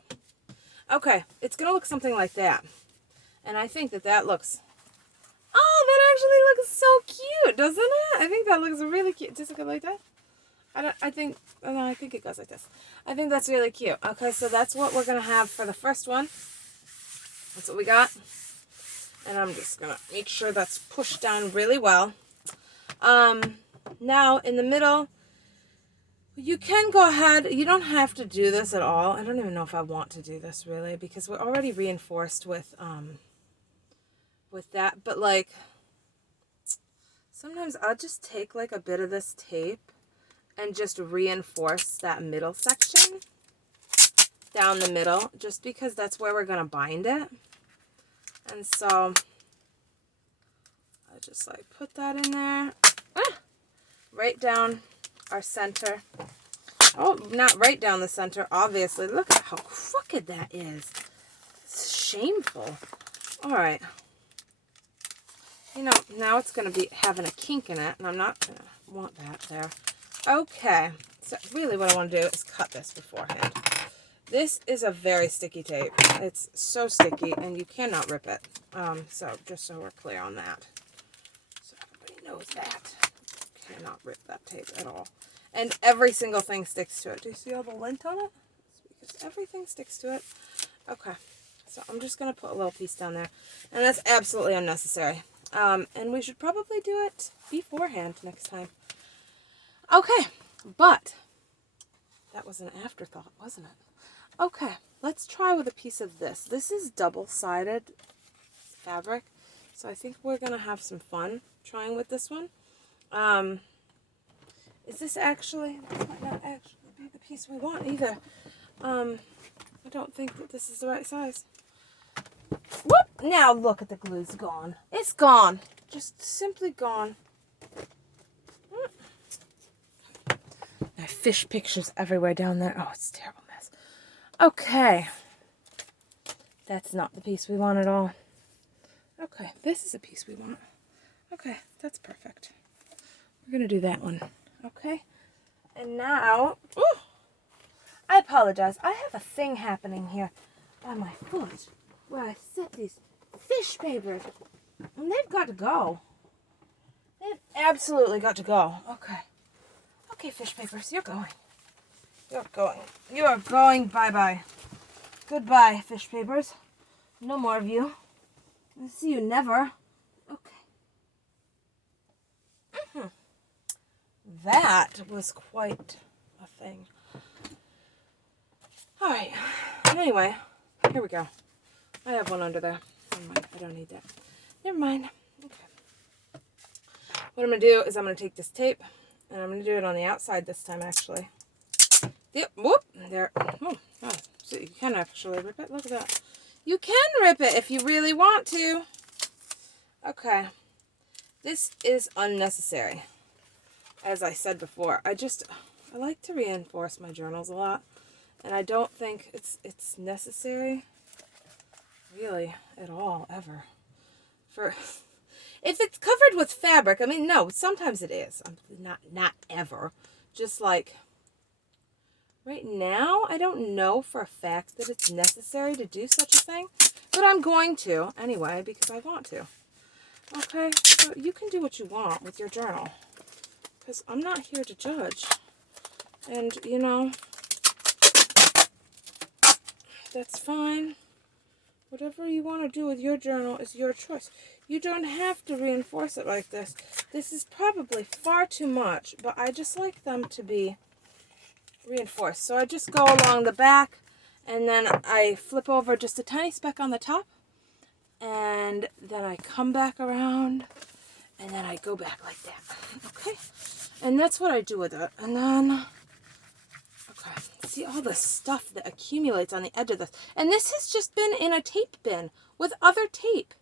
okay, it's gonna look something like that, and I think that looks. Oh, that actually looks so cute, doesn't it? I think that looks really cute. Does it go like that? I think it goes like this. I think that's really cute. Okay, so that's what we're going to have for the first one. That's what we got. And I'm just going to make sure that's pushed down really well. Now, in the middle, you can go ahead. You don't have to do this at all. I don't even know if I want to do this, really, because we're already reinforced with that. But, like, sometimes I'll just take, like, a bit of this tape and just reinforce that middle section down the middle, just because that's where we're going to bind it. And so I just like put that in there, right down our center. Oh, not right down the center, obviously. Look at how crooked that is. It's shameful. All right. You know, now it's going to be having a kink in it, and I'm not going to want that there. Okay. So really what I want to do is cut this beforehand. This is a very sticky tape. It's so sticky, and you cannot rip it. So just so we're clear on that. So everybody knows that. You cannot rip that tape at all. And every single thing sticks to it. Do you see all the lint on it? It's because everything sticks to it. Okay. So I'm just going to put a little piece down there. And that's absolutely unnecessary. And we should probably do it beforehand next time. Okay. But that was an afterthought, wasn't it? Okay, let's try with a piece of this. This is double-sided fabric, so I think we're going to have some fun trying with this one. Is this actually, this might not actually be the piece we want either. I don't think that this is the right size. Whoop! Now look at the glue's gone. It's gone. Just simply gone. I have fish pictures everywhere down there. Oh, it's a terrible mess. Okay. That's not the piece we want at all. Okay, this is a piece we want. Okay, that's perfect. We're going to do that one. Okay. And now, ooh, I apologize. I have a thing happening here by my foot where I set these fish papers. And they've got to go. They've absolutely got to go. Okay. Okay, fish papers, you're going. You're going. You're going. Bye-bye. Goodbye, fish papers. No more of you. I'll see you never. Okay. That was quite a thing. All right. Anyway, here we go. I have one under there. Never mind. I don't need that. Never mind. Okay. What I'm going to do is I'm going to take this tape, and I'm going to do it on the outside this time, actually. Yep. Whoop. There. Oh, so you can actually rip it. Look at that. You can rip it if you really want to. Okay. This is unnecessary. As I said before, I like to reinforce my journals a lot, and I don't think it's necessary, really, at all, ever. If it's covered with fabric, I mean, no, sometimes it is. Not ever. Just like right now, I don't know for a fact that it's necessary to do such a thing, but I'm going to anyway because I want to. Okay, so you can do what you want with your journal. Because I'm not here to judge. And, you know, that's fine. Whatever you want to do with your journal is your choice. You don't have to reinforce it like this. This is probably far too much, but I just like them to be reinforced. So I just go along the back, and then I flip over just a tiny speck on the top, and then I come back around, and then I go back like that. Okay? And that's what I do with it. And then, okay, see all the stuff that accumulates on the edge of this. And this has just been in a tape bin with other tape.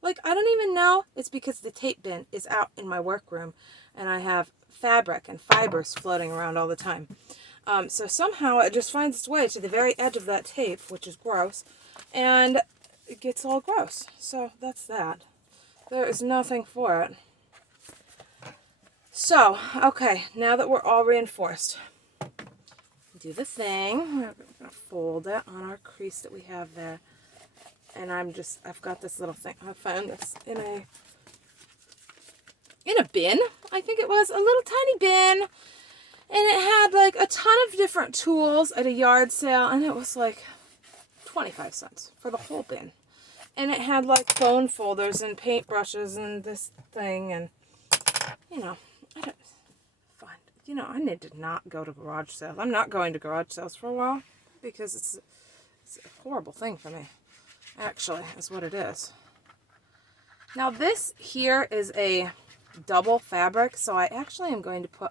Like, I don't even know. It's because the tape bin is out in my workroom, and I have fabric and fibers floating around all the time. So somehow it just finds its way to the very edge of that tape, which is gross, and it gets all gross. So that's that. There is nothing for it. So, okay, now that we're all reinforced, do the thing. We're going to fold it on our crease that we have there. And I've got this little thing. I found this in a bin, I think it was, a little tiny bin. And it had like a ton of different tools at a yard sale, and it was like 25 cents for the whole bin. And it had like bone folders and paintbrushes and this thing, and, you know, I need to not go to garage sales. I'm not going to garage sales for a while because it's a horrible thing for me, actually, is what it is. Now this here is a double fabric, so I actually am going to put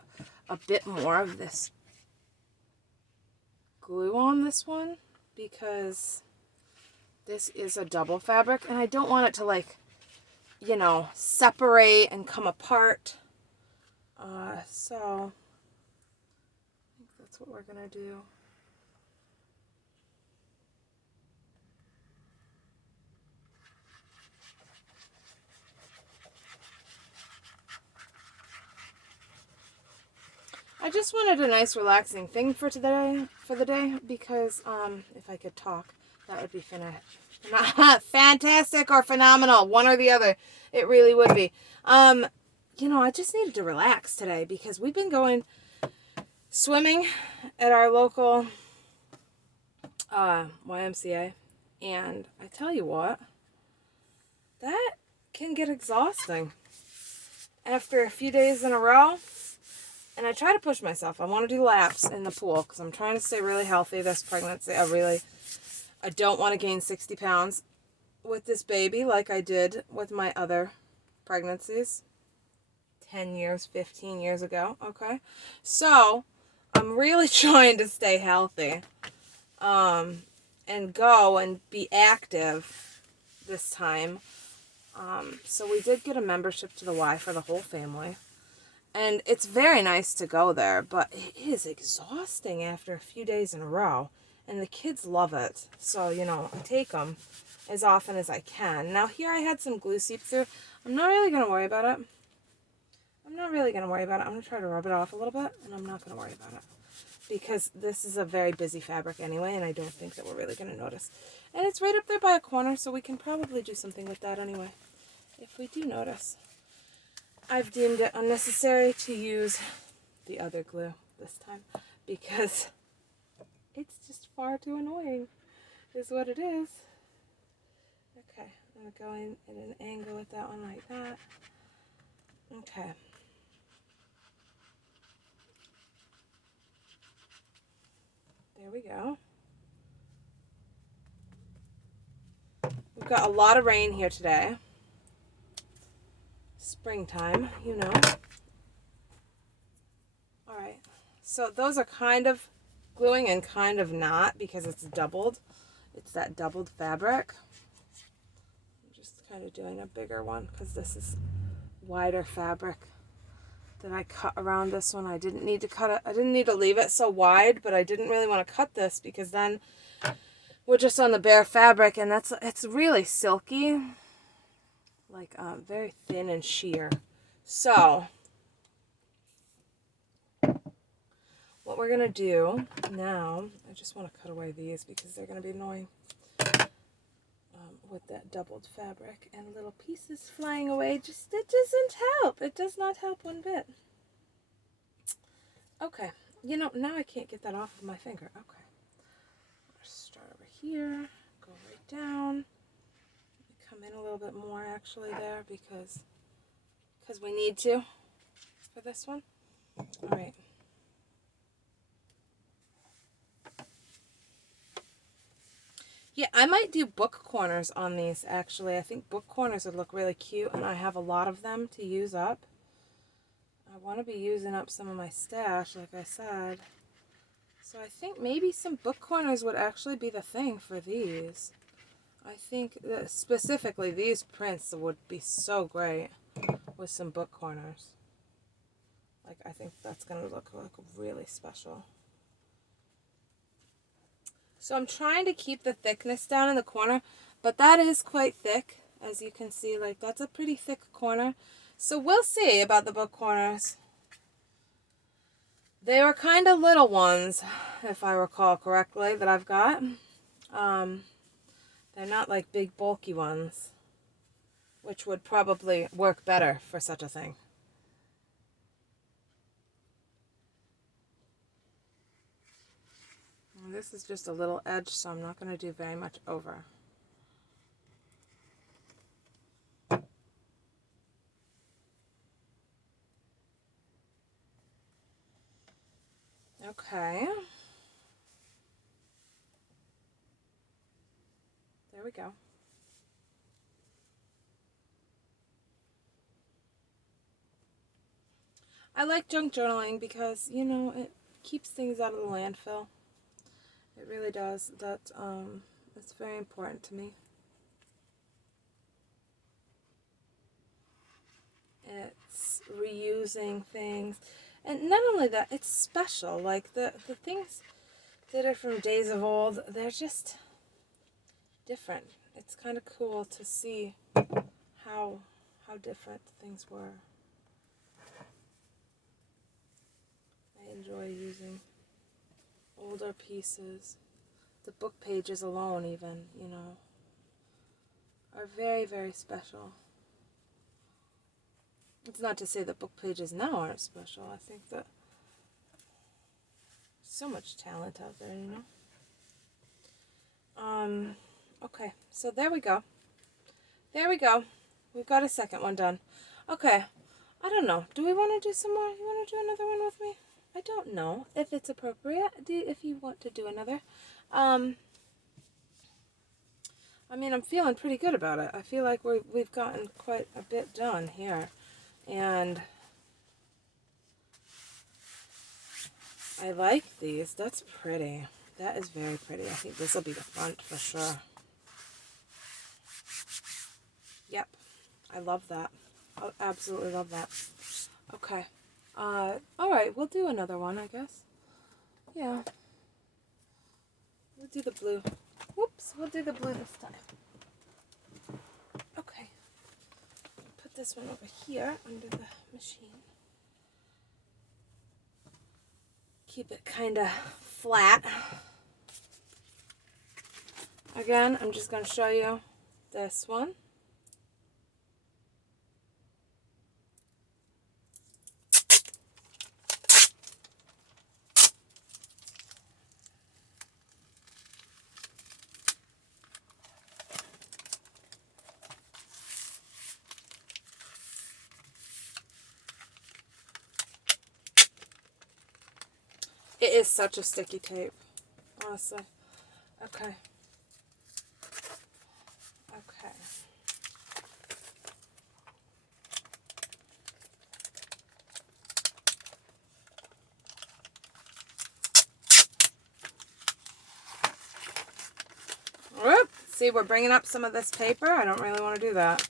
a bit more of this glue on this one because this is a double fabric and I don't want it to, like, you know, separate and come apart. So I think that's that's what we're gonna do. I just wanted a nice relaxing thing for the day, because if I could talk, that would be fantastic or phenomenal, one or the other. It really would be. I just needed to relax today because we've been going swimming at our local YMCA, and I tell you what, that can get exhausting after a few days in a row. And I try to push myself. I want to do laps in the pool because I'm trying to stay really healthy this pregnancy. I don't want to gain 60 pounds with this baby like I did with my other pregnancies 10 years, 15 years ago. Okay. So I'm really trying to stay healthy and go and be active this time. So we did get a membership to the Y for the whole family. And it's very nice to go there, but it is exhausting after a few days in a row. And the kids love it. So, I take them as often as I can. Now, here I had some glue seep through. I'm not really going to worry about it. I'm going to try to rub it off a little bit, and I'm not going to worry about it. Because this is a very busy fabric anyway, and I don't think that we're really going to notice. And it's right up there by a corner, so we can probably do something with that anyway, if we do notice. I've deemed it unnecessary to use the other glue this time because it's just far too annoying, is what it is. Okay, I'm going at an angle with that one like that. Okay. There we go. We've got a lot of rain here today. Springtime, Alright, so those are kind of gluing and kind of not because it's doubled. It's that doubled fabric. I'm just kind of doing a bigger one because this is wider fabric that I cut around this one. I didn't need to cut it. I didn't need to leave it so wide, but I didn't really want to cut this because then we're just on the bare fabric, and it's really silky. Like very thin and sheer. So what we're going to do now, I just want to cut away these because they're going to be annoying with that doubled fabric and little pieces flying away. It doesn't help. It does not help one bit. Okay. Now I can't get that off of my finger. Okay. Let's start over here. Go right down. Come in a little bit more actually there because we need to for this one. All right. Yeah, I might do book corners on these actually. I think book corners would look really cute, and I have a lot of them to use up. I want to be using up some of my stash, like I said. So I think maybe some book corners would actually be the thing for these. I think that specifically these prints would be so great with some book corners. Like, I think that's going to look like really special. So I'm trying to keep the thickness down in the corner, but that is quite thick, as you can see. Like, that's a pretty thick corner. So we'll see about the book corners. They were kind of little ones, if I recall correctly, that I've got. They're not like big bulky ones, which would probably work better for such a thing. And this is just a little edge, so I'm not going to do very much over. Okay. There we go. I like junk journaling because, it keeps things out of the landfill. It really does. That's very important to me. It's reusing things. And not only that, it's special. Like the things that are from days of old, they're just different. It's kind of cool to see how different things were. I enjoy using older pieces. The book pages alone even, you know, are very, very special. It's not to say that book pages now aren't special. I think that so much talent out there, you know. Okay, so there we go. There we go. We've got a second one done. Okay, I don't know. Do we want to do some more? You want to do another one with me? I don't know if it's appropriate. If you want to do another. I mean, I'm feeling pretty good about it. I feel like we've gotten quite a bit done here. And I like these. That's pretty. That is very pretty. I think this will be the front for sure. Yep. I love that. I absolutely love that. Okay. Alright, we'll do another one, I guess. Yeah. We'll do the blue. Whoops, we'll do the blue this time. Okay. Put this one over here under the machine. Keep it kind of flat. Again, I'm just going to show you this one. It is such a sticky tape, honestly. Okay. Okay. Whoop. See, we're bringing up some of this paper. I don't really want to do that.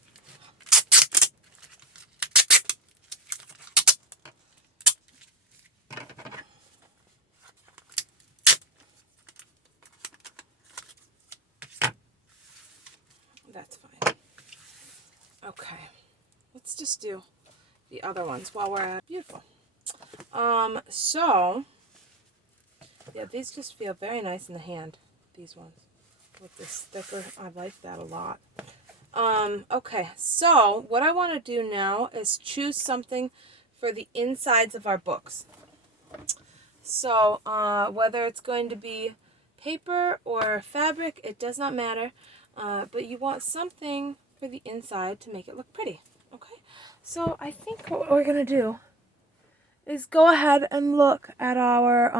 That's fine. Okay. Let's just do the other ones while we're at beautiful. So yeah, these just feel very nice in the hand. These ones with this thicker. I like that a lot. Okay, so what I want to do now is choose something for the insides of our books. So whether it's going to be paper or fabric, it does not matter. But you want something for the inside to make it look pretty. Okay, so I think what we're going to do is go ahead and look at our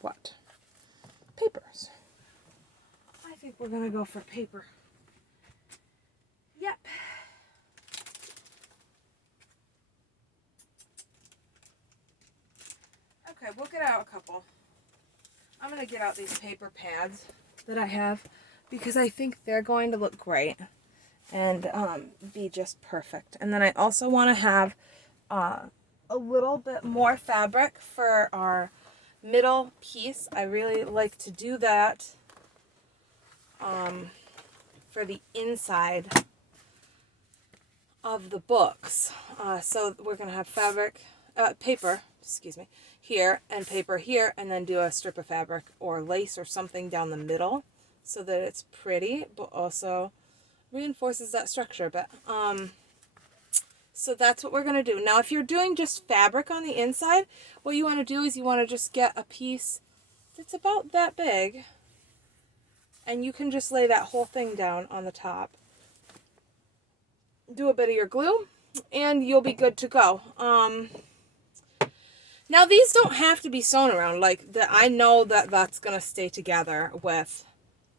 what? Papers. I think we're going to go for paper. Yep. Okay, we'll get out a couple. I'm going to get out these paper pads that I have because I think they're going to look great and be just perfect. And then I also want to have a little bit more fabric for our middle piece. I really like to do that for the inside of the books. So we're going to have paper, here and paper here, and then do a strip of fabric or lace or something down the middle so that it's pretty, but also reinforces that structure a bit. So that's what we're going to do. Now, if you're doing just fabric on the inside, what you want to do is you want to just get a piece that's about that big, and you can just lay that whole thing down on the top. Do a bit of your glue, and you'll be good to go. Now, these don't have to be sewn around. Like, I know that that's going to stay together with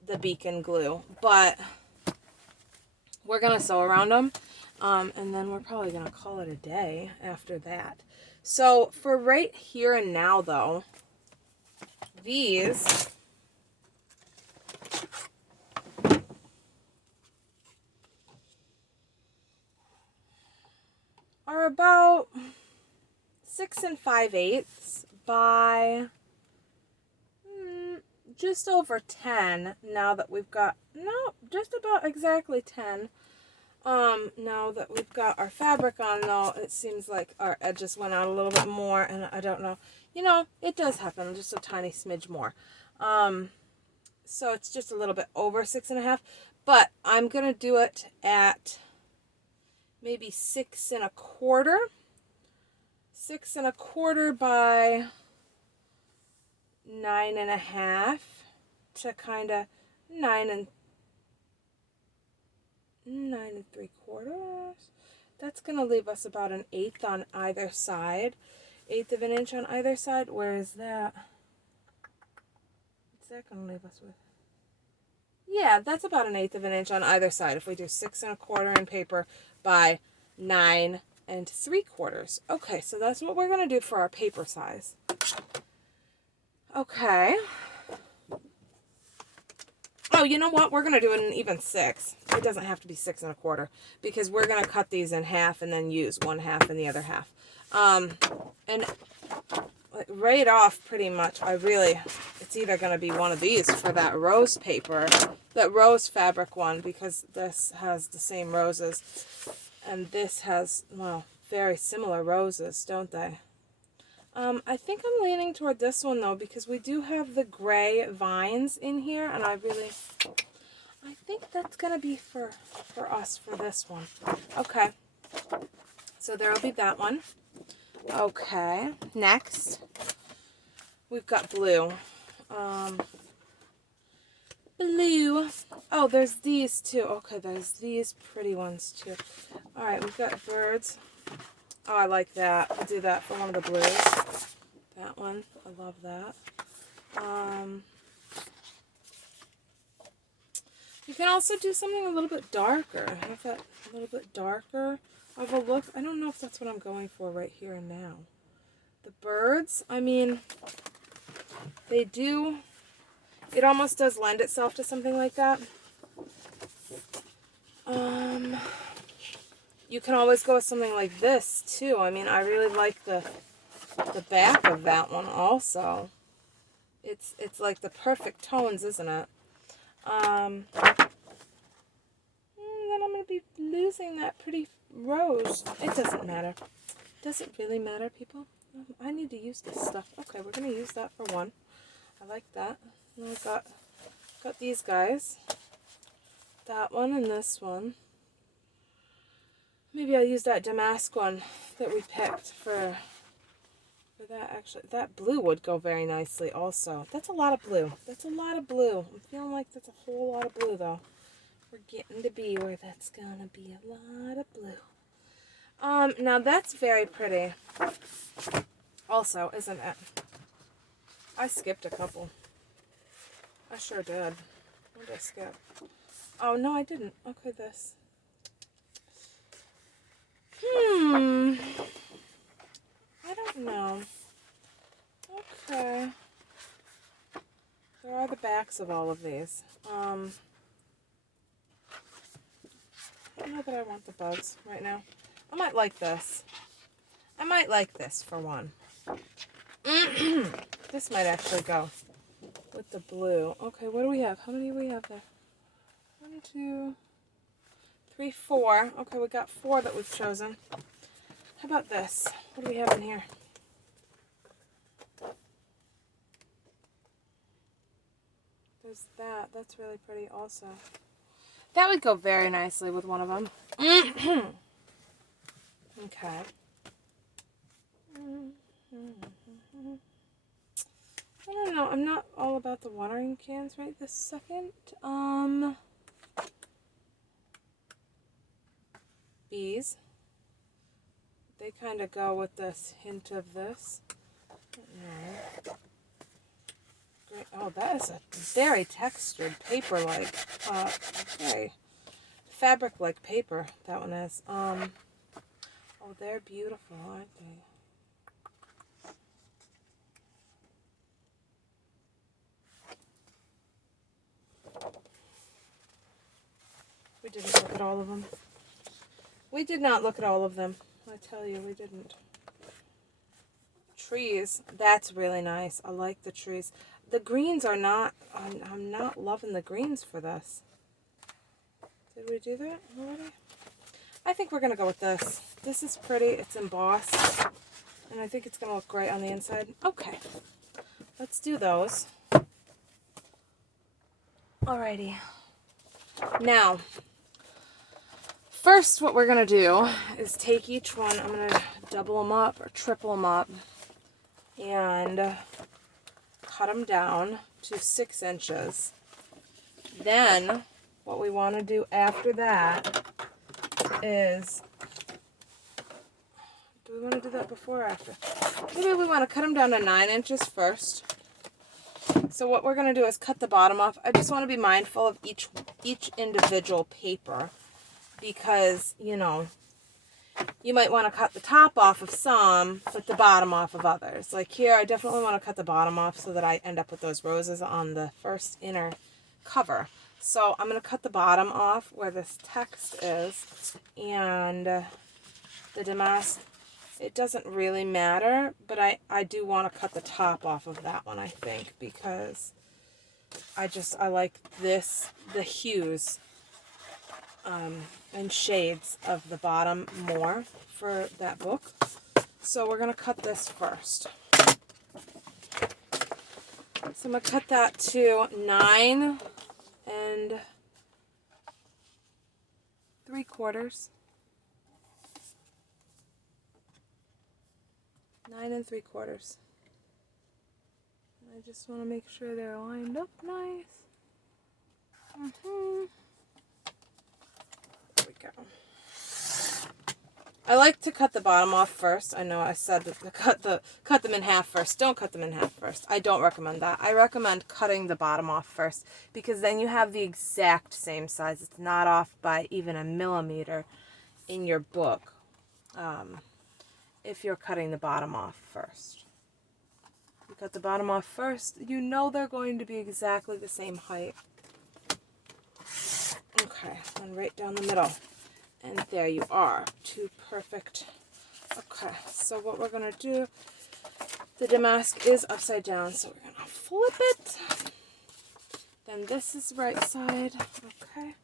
the beacon glue, but we're going to sew around them. And then we're probably going to call it a day after that. So for right here and now, though, these are are about 6 5/8 by just over 10 now that we've got, no, just about exactly 10. Now that we've got our fabric on, though, it seems like our edges went out a little bit more, and I don't know. You know, it does happen, just a tiny smidge more. So it's just a little bit over 6 1/2, but I'm going to do it at maybe 6 1/4. 6 1/4 by 9 1/2 to kind of 9 3/4. That's going to leave us about an 1/8 on either side. 1/8 of an inch on either side. Where is that? What's that going to leave us with? Yeah, that's about an 1/8 of an inch on either side if we do 6 1/4 in paper by 9 3/4. Okay, so that's what we're going to do for our paper size. Okay. Oh, you know what? We're going to do it in even 6. It doesn't have to be 6 1/4 because we're going to cut these in half and then use one half and the other half. And right off, pretty much, it's either going to be one of these for that rose paper, that rose fabric one, because this has the same roses. And this has, well, very similar roses, don't they? I think I'm leaning toward this one, though, because we do have the gray vines in here, and I think that's going to be for us for this one. Okay, so there will be that one. Okay, next, we've got blue. Blue. Oh, there's these, too. Okay, there's these pretty ones, too. All right, we've got birds. Oh, I like that. I'll do that for one of the blues. That one. I love that. You can also do something a little bit darker. Have that a little bit darker of a look. I don't know if that's what I'm going for right here and now. The birds, I mean, they do, it almost does lend itself to something like that. You can always go with something like this, too. I mean, I really like the back of that one also. It's like the perfect tones, isn't it? Then I'm going to be losing that pretty rose. It doesn't matter. Does it really matter, people? I need to use this stuff. Okay, we're going to use that for one. I like that. And I've got these guys. That one and this one. Maybe I'll use that damask one that we picked for that. Actually, that blue would go very nicely also. That's a lot of blue. That's a lot of blue. I'm feeling like that's a whole lot of blue, though. We're getting to be where that's going to be a lot of blue. Now that's very pretty. Also, isn't it? I skipped a couple. I sure did. What did I skip? Oh, no, I didn't. Okay, this. I don't know. Okay. There are the backs of all of these. I don't know that I want the bugs right now. I might like this. I might like this for one. This might actually go with the blue. Okay, what do we have? How many do we have there? 1, 2, 3, 4. Okay, we got 4 that we've chosen. How about this? What do we have in here? There's that. That's really pretty also. That would go very nicely with one of them. Okay. I don't know. I'm not all about the watering cans right this second. Bees. They kind of go with this hint of this. No. Great. Oh, that is a very textured paper-like. Okay. Fabric-like paper, that one is. Oh, they're beautiful, aren't they? We didn't look at all of them. We did not look at all of them. I tell you, we didn't. Trees, that's really nice. I like the trees. The greens are not, I'm not loving the greens for this. Did we do that already? I think we're going to go with this. This is pretty. It's embossed. And I think it's going to look great on the inside. Okay. Let's do those. Alrighty. Now, first what we're going to do is take each one. I'm going to double them up or triple them up. And cut them down to 6 inches. Then what we want to do after that is, do we want to do that before or after? Maybe we want to cut them down to 9 inches first. So what we're going to do is cut the bottom off. I just want to be mindful of each individual paper because, you know, you might want to cut the top off of some, but the bottom off of others. Like here, I definitely want to cut the bottom off so that I end up with those roses on the first inner cover. So I'm going to cut the bottom off where this text is, and the damask, it doesn't really matter, but I do want to cut the top off of that one, I think, because I like this, the hues and shades of the bottom more for that book. So we're going to cut this first. So I'm going to cut that to 9 3/4. 9 3/4. I just want to make sure they're lined up nice. There we go. I like to cut the bottom off first. I know I said that cut them in half first. Don't cut them in half first. I don't recommend that. I recommend cutting the bottom off first because then you have the exact same size. It's not off by even a millimeter in your book if you're cutting the bottom off first. You cut the bottom off first, you know they're going to be exactly the same height. Okay, and right down the middle. And there you are. 2 perfect. Okay, so what we're going to do, the damask is upside down, so we're going to flip it. Then this is right side. Okay,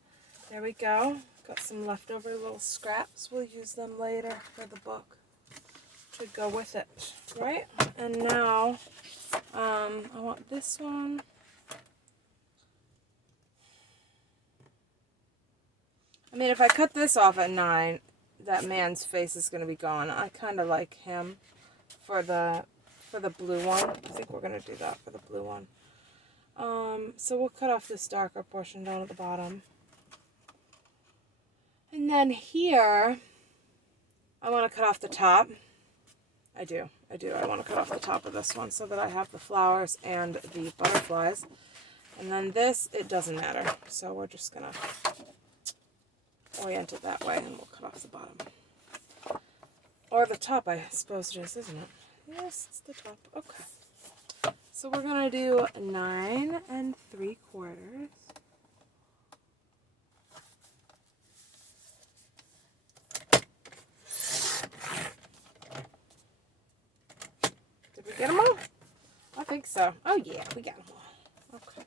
there we go. Got some leftover little scraps. We'll use them later for the book to go with it, right? And now, I want this one. I mean, if I cut this off at 9, that man's face is going to be gone. I kind of like him for the blue one. I think we're going to do that for the blue one. So we'll cut off this darker portion down at the bottom. And then here, I want to cut off the top. I do. I want to cut off the top of this one so that I have the flowers and the butterflies. And then this, it doesn't matter. So we're just going to orient it that way, and we'll cut off the bottom. Or the top, I suppose it is, isn't it? Yes, it's the top. Okay. So we're going to do 9 3/4. Did we get them all? I think so. Oh yeah, we got them all. Okay.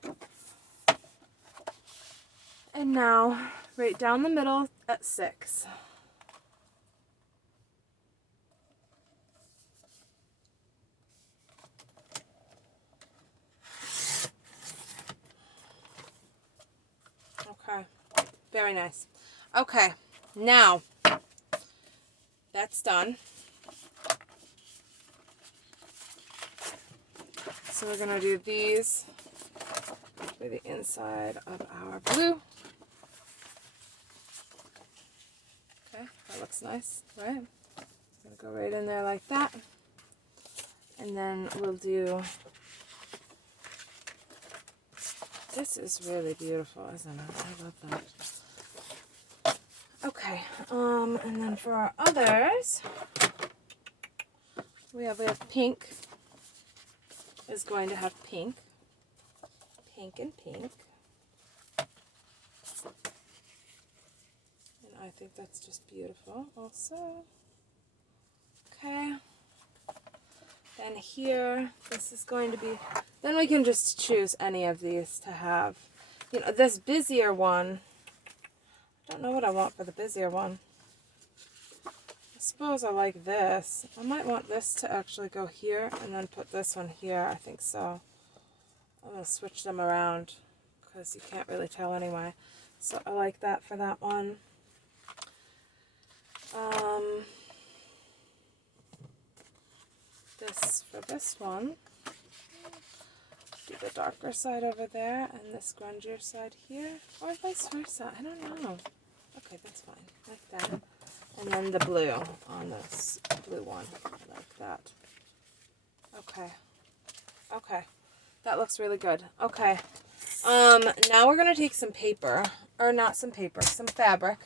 And now, right down the middle at 6. Okay, very nice. Okay, now, that's done. So we're going to do these for the inside of our blue. Okay, that looks nice, right? I'm going to go right in there like that. And then we'll do, this is really beautiful, isn't it? I love that. Okay, and then for our others, we have pink is going to have pink, pink and pink. And I think that's just beautiful also. Okay. Then here, this is going to be, then we can just choose any of these to have. You know, this busier one, I don't know what I want for the busier one. I suppose I like this. I might want this to actually go here and then put this one here. I think so. I'm going to switch them around because you can't really tell anyway. So I like that for that one. This for this one. Do the darker side over there and this grungier side here. Or vice versa. I don't know. Okay, that's fine. Like that. And then the blue on this blue one. Like that. Okay. Okay. That looks really good. Okay. Now we're going to take some paper. Or not some paper. Some fabric.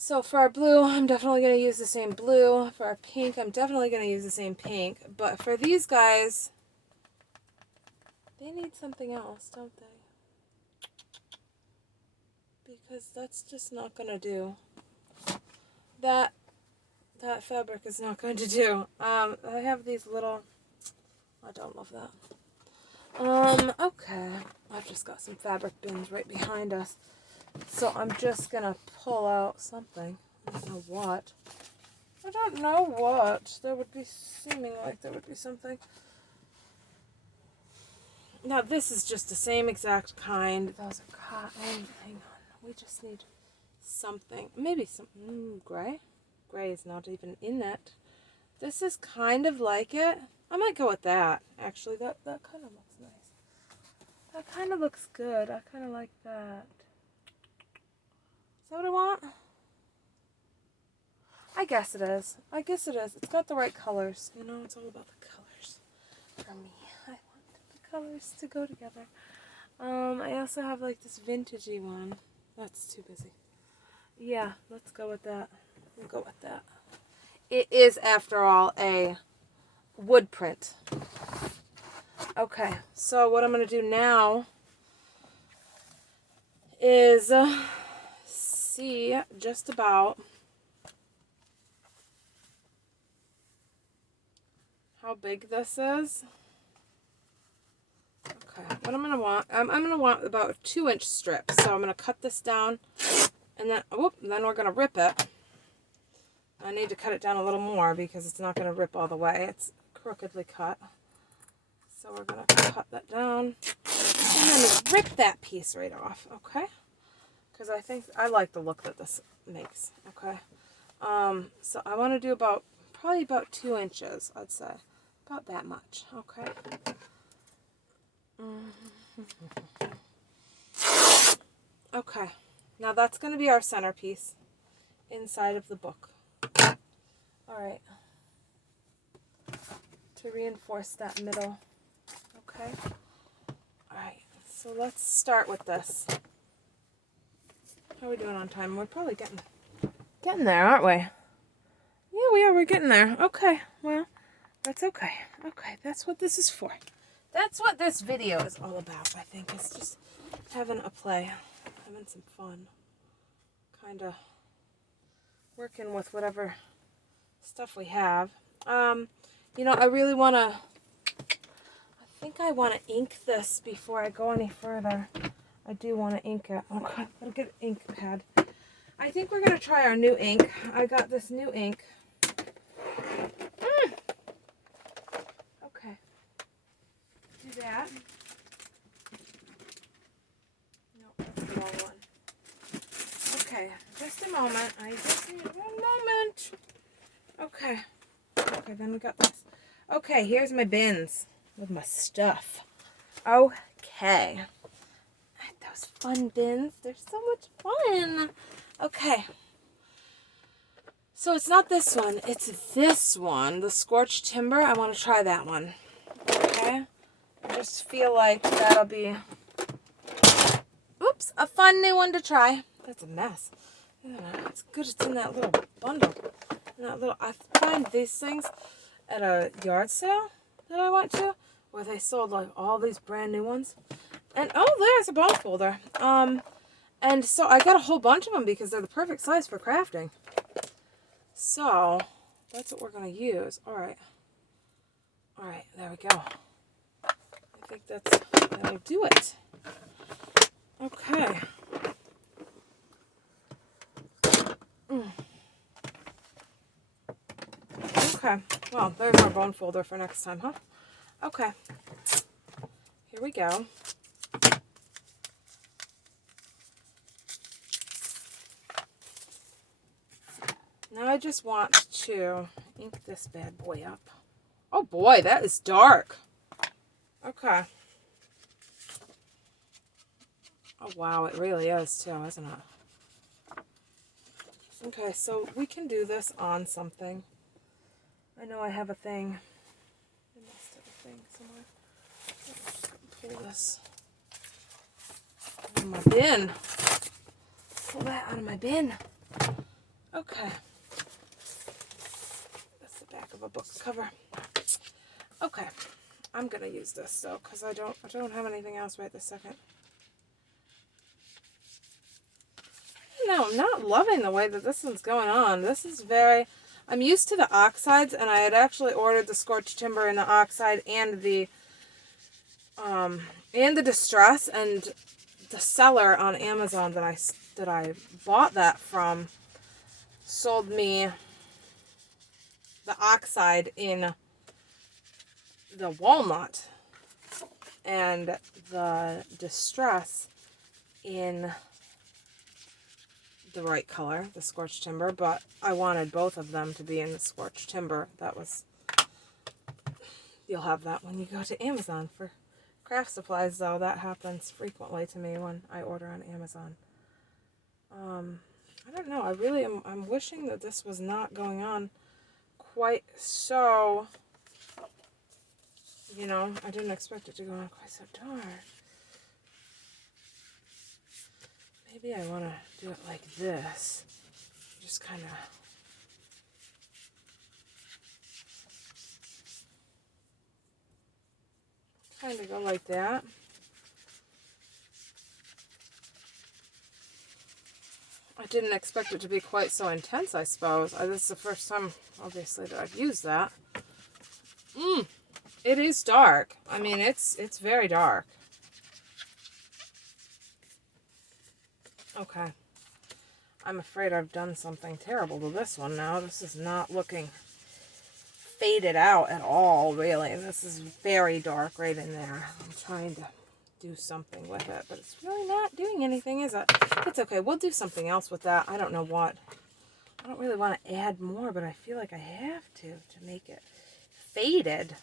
So for our blue, I'm definitely going to use the same blue. For our pink, I'm definitely going to use the same pink. But for these guys, they need something else, don't they? Because that's just not going to do. That fabric is not going to do. I have these little, I don't love that. Okay. I've just got some fabric bins right behind us. So I'm just going to pull out something. I don't know what. I don't know what. There would be, seeming like there would be something. Now this is just the same exact kind. Those are cotton. Hang on. We just need something. Maybe some gray. Gray is not even in it. This is kind of like it. I might go with that. Actually, that kind of looks nice. That kind of looks good. I kind of like that. Is that what I want? I guess it is. I guess it is. It's got the right colors. You know, it's all about the colors for me. I want the colors to go together. I also have like this vintagey one. That's too busy. Yeah, let's go with that. We'll go with that. It is, after all, a wood print. Okay, so what I'm going to do now is see just about how big this is. Okay, what I'm going to want, I'm going to want about a 2-inch strip. So I'm going to cut this down and then, then we're going to rip it. I need to cut it down a little more because it's not going to rip all the way. It's crookedly cut. So we're going to cut that down and then rip that piece right off, okay? Because I think I like the look that this makes, okay? So I want to do probably about 2 inches, I'd say. About that much, okay? Okay, now that's going to be our centerpiece inside of the book. Alright, to reinforce that middle, okay? Alright, so let's start with this. How are we doing on time? We're probably getting there, aren't we? Yeah, we are. We're getting there. Okay, well, that's okay. Okay, that's what this is for. That's what this video is all about, I think. It's just having a play, having some fun, kind of working with whatever stuff we have. You know, I really want to, I think I want to ink this before I go any further. I do want to ink it. Okay, I'll get an ink pad. I think we're going to try our new ink. I got this new ink. Okay. Do that. No, that's the wrong one. Okay, just a moment. I just need 1 moment. Okay. Okay, then we got this. Okay, here's my bins with my stuff. Okay. Those fun bins. They're so much fun. Okay. So it's not this one. It's this one. The Scorched Timber. I want to try that one. Okay. I just feel like that'll be, oops, a fun new one to try. That's a mess. Yeah, it's good it's in that little bundle. I find these things at a yard sale that I went to where they sold like all these brand new ones. And oh, there's a bone folder. And so I got a whole bunch of them because they're the perfect size for crafting. So that's what we're going to use. All right, there we go. I think that'll do it. Okay. Okay, well, there's our bone folder for next time, huh? Okay, here we go. Now I just want to ink this bad boy up. Oh boy, that is dark. Okay. Oh wow, it really is too, isn't it? Okay, so we can do this on something. I know I have a thing. I must have a thing somewhere. Pull this out of my bin. Pull that out of my bin. Okay. That's the back of a book cover. Okay. I'm gonna use this though, because I don't have anything else right this second. No, I'm not loving the way that this one's going on. This is I'm used to the oxides, and I had actually ordered the Scorched Timber in the oxide and the Distress, and the seller on Amazon that I bought that from sold me the oxide in the walnut and the Distress in the right color, the Scorched Timber, but I wanted both of them to be in the Scorched Timber. You'll have that when you go to Amazon for craft supplies, though. That happens frequently to me when I order on Amazon. I don't know. I'm wishing that this was not going on quite so, I didn't expect it to go on quite so dark. Maybe I want to do it like this. Just kind of go like that. I didn't expect it to be quite so intense, I suppose. This is the first time, obviously, that I've used that. It is dark. I mean, it's very dark. Okay. I'm afraid I've done something terrible to this one now. This is not looking faded out at all, really. This is very dark right in there. I'm trying to do something with it, but it's really not doing anything, is it? It's okay. We'll do something else with that. I don't know what. I don't really want to add more, but I feel like I have to make it faded.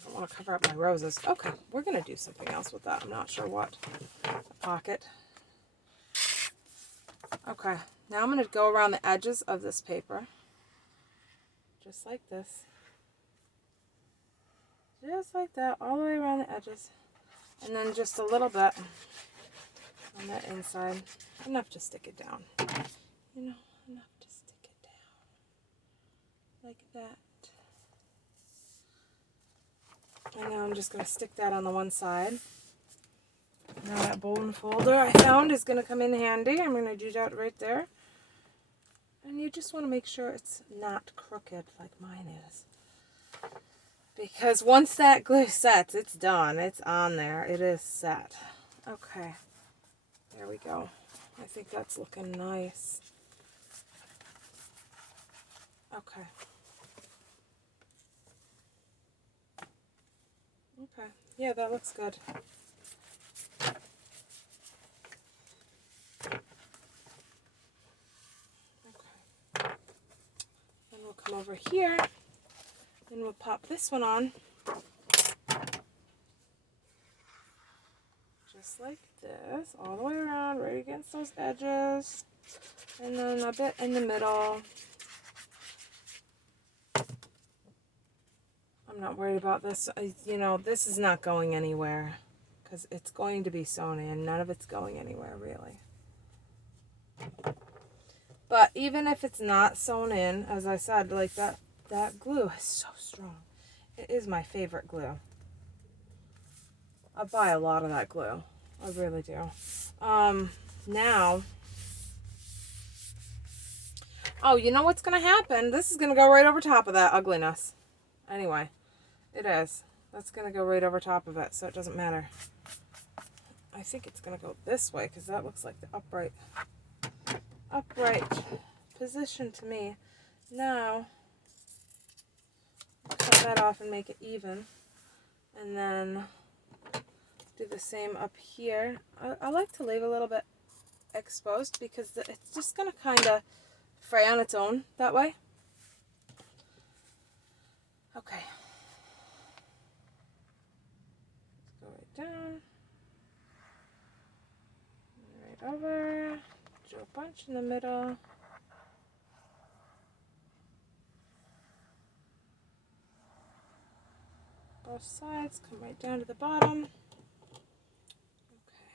I don't want to cover up my roses. Okay, we're going to do something else with that. I'm not sure what. A pocket. Okay, now I'm going to go around the edges of this paper. Just like this. Just like that, all the way around the edges. And then just a little bit on that inside. Enough to stick it down. Enough to stick it down. Like that. And now I'm just going to stick that on the one side. Now that bone folder I found is going to come in handy. I'm going to do that right there. And you just want to make sure it's not crooked like mine is. Because once that glue sets, it's done. It's on there. It is set. Okay. There we go. I think that's looking nice. Okay. Okay. Yeah, that looks good. Okay. Then we'll come over here. Then we'll pop this one on. Just like this. All the way around, right against those edges. And then a bit in the middle. I'm not worried about this. This is not going anywhere. Because it's going to be sewn in. None of it's going anywhere, really. But even if it's not sewn in, as I said, like that glue is so strong. It is my favorite glue. I buy a lot of that glue. I really do. Now, oh, you know what's going to happen? This is going to go right over top of that ugliness. Anyway, it is. That's going to go right over top of it, so it doesn't matter. I think it's going to go this way because that looks like the upright position to me. Now, cut that off and make it even. And then do the same up here. I like to leave a little bit exposed because it's just going to kind of fray on its own that way. Okay. Let's go right down. Right over. Do a bunch in the middle. Both sides, come right down to the bottom. Okay.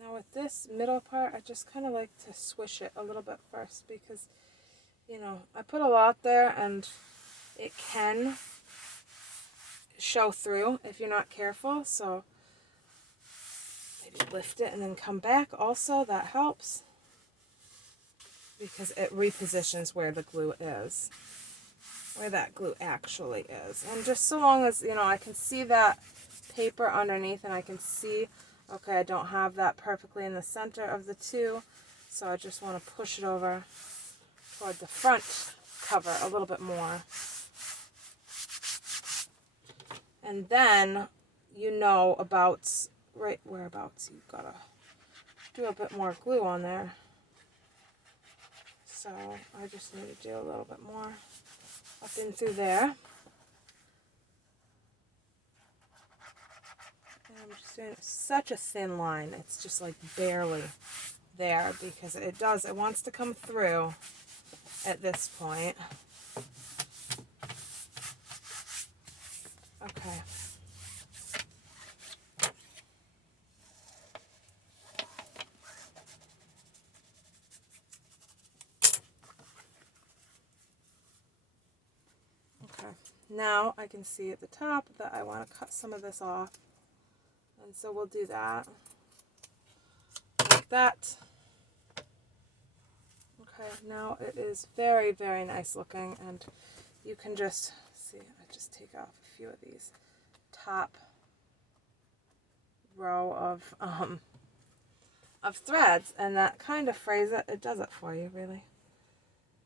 Now with this middle part, I just kind of like to swish it a little bit first because, you know, I put a lot there and it can show through if you're not careful. So maybe lift it and then come back also. That helps because it repositions where the glue is. Where that glue actually is. And just so long as, you know, I can see that paper underneath and I can see, okay, I don't have that perfectly in the center of the two, so I just want to push it over toward the front cover a little bit more. And then, you know about, right whereabouts, you've got to do a bit more glue on there. So I just need to do a little bit more up in through there. And I'm just doing such a thin line. It's just like barely there because it wants to come through at this point. Okay. Now I can see at the top that I want to cut some of this off, and so we'll do that like that. Okay, now it is very, very nice looking, and you can just see, I just take off a few of these top row of threads, and that kind of frays it. It does it for you, really.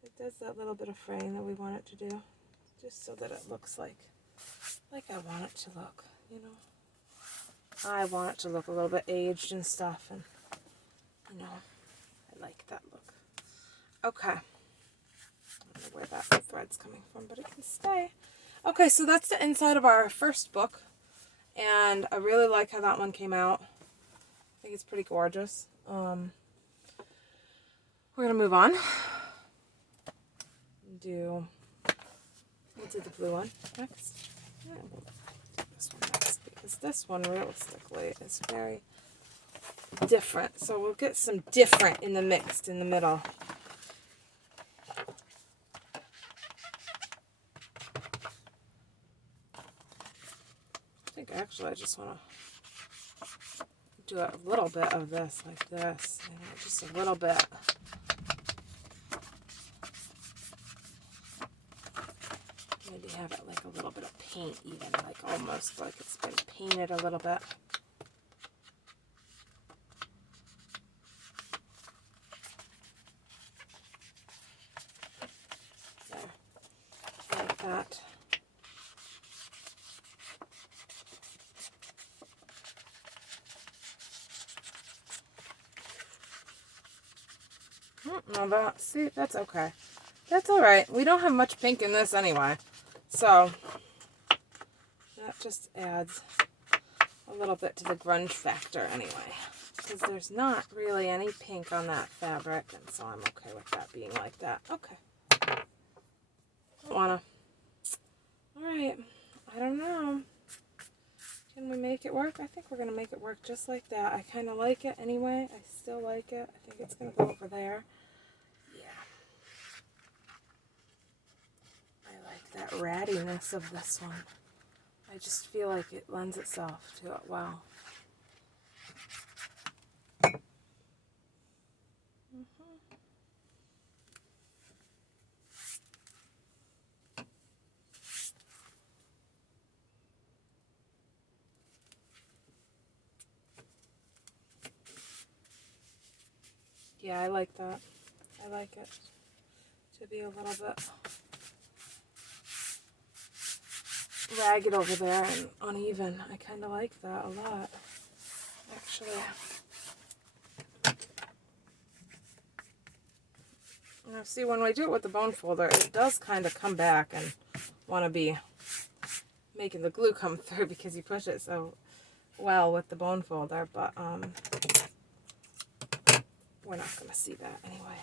It does that little bit of fraying that we want it to do. Just so that it looks like I want it to look, you know. I want it to look a little bit aged and stuff, and, you know, I like that look. Okay. I don't know where that thread's coming from, but it can stay. Okay, so that's the inside of our first book, and I really like how that one came out. I think it's pretty gorgeous. We're going to move on. We'll do the blue one next. Yeah, we'll do this one next because this one realistically is very different. So we'll get some different in the mixed in the middle. I think actually I just want to do a little bit of this like this. You know, just a little bit. Maybe have it like a little bit of paint even, like almost like it's been painted a little bit. There. Like that. Now that, see, that's okay. That's alright. We don't have much pink in this anyway. So, that just adds a little bit to the grunge factor anyway. Because there's not really any pink on that fabric, and so I'm okay with that being like that. Okay. Don't wanna. Alright. I don't know. Can we make it work? I think we're going to make it work just like that. I kind of like it anyway. I still like it. I think it's going to go over there. Yeah. I like that rattiness of this one. I just feel like it lends itself to it well. Yeah, I like that. I like it to be a little bit ragged over there and uneven. I kind of like that a lot, actually. Now, see, when we do it with the bone folder, it does kind of come back and want to be making the glue come through because you push it so well with the bone folder, but we're not going to see that anyway.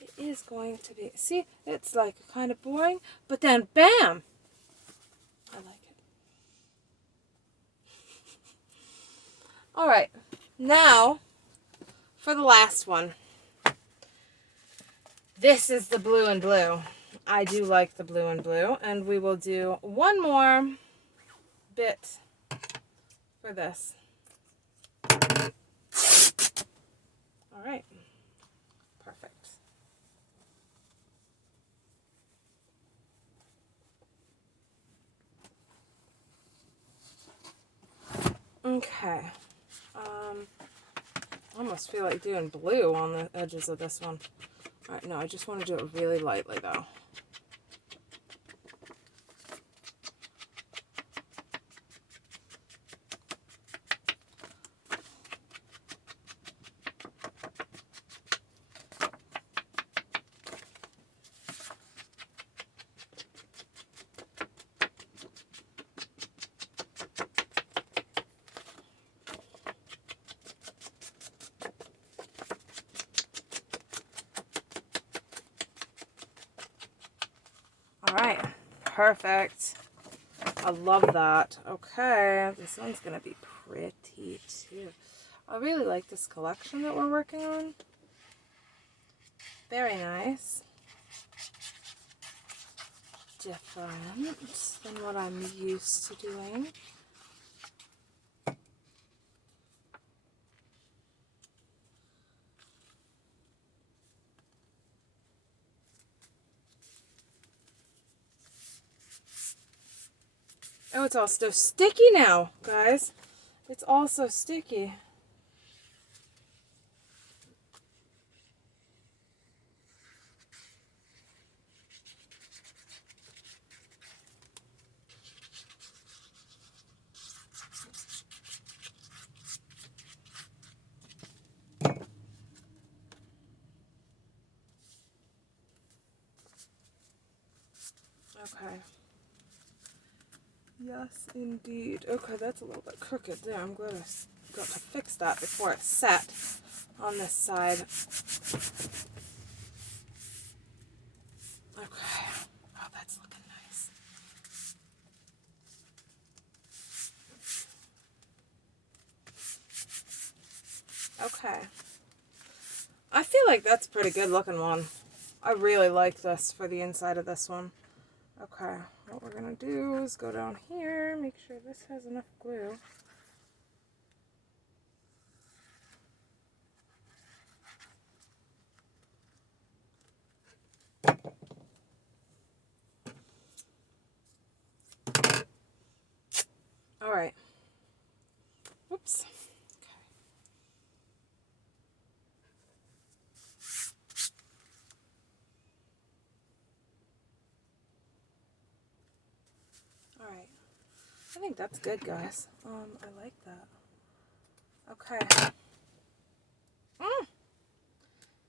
It is going to be, see, it's like kind of boring, but then bam! I like it. Alright, now for the last one. This is the blue and blue. I do like the blue and blue, and we will do one more bit for this. All right, perfect. Okay, I almost feel like doing blue on the edges of this one. All right, no, I just want to do it really lightly though. All right, perfect. I love that. Okay, this one's gonna be pretty too. I really like this collection that we're working on. Very nice. Different than what I'm used to doing. Oh, it's all so sticky now, guys. It's all so sticky. Okay. Yes, indeed. Okay, that's a little bit crooked there. I'm glad I got to fix that before it's set on this side. Okay. Oh, that's looking nice. Okay. I feel like that's a pretty good looking one. I really like this for the inside of this one. Okay, what we're going to do is go down here, make sure this has enough glue. All right. Whoops. All right. I think that's good, guys. I like that. Okay.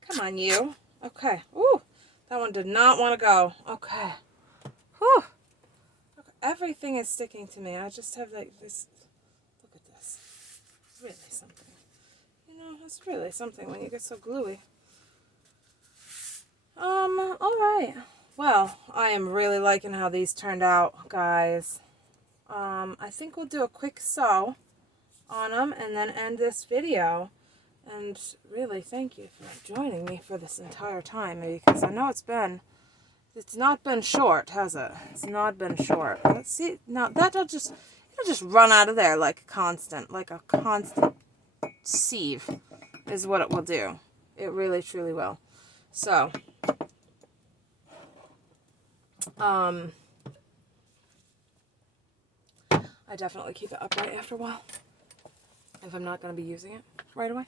Come on, you. Okay. Ooh, that one did not want to go. Okay. Whew. Okay. Everything is sticking to me. I just have like this. Look at this. It's really something. You know, it's really something when you get so gluey. All right. Well, I am really liking how these turned out, guys. I think we'll do a quick sew on them and then end this video. And really, thank you for joining me for this entire time, because I know it's been It's not been short, has it? It's not been short. Let's see. Now it'll just run out of there like a constant sieve is what it will do. It really truly will. So, I definitely keep it upright after a while if I'm not going to be using it right away.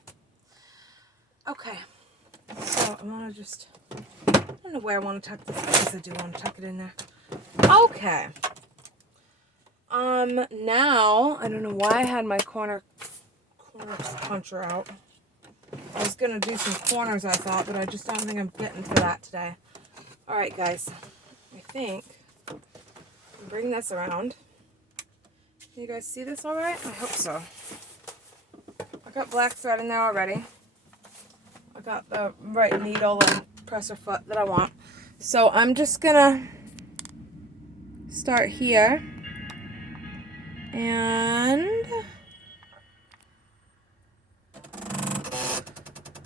Okay, so I want to just, I don't know where I want to tuck this. I guess I do want to tuck it in there. Okay. Now, I don't know why I had my corner puncher out. I was going to do some corners, I thought, but I just don't think I'm getting to that today. All right, guys. I think I'll bring this around. Can you guys see this all right? I hope so. I got black thread in there already. I got the right needle and presser foot that I want. So I'm just gonna start here and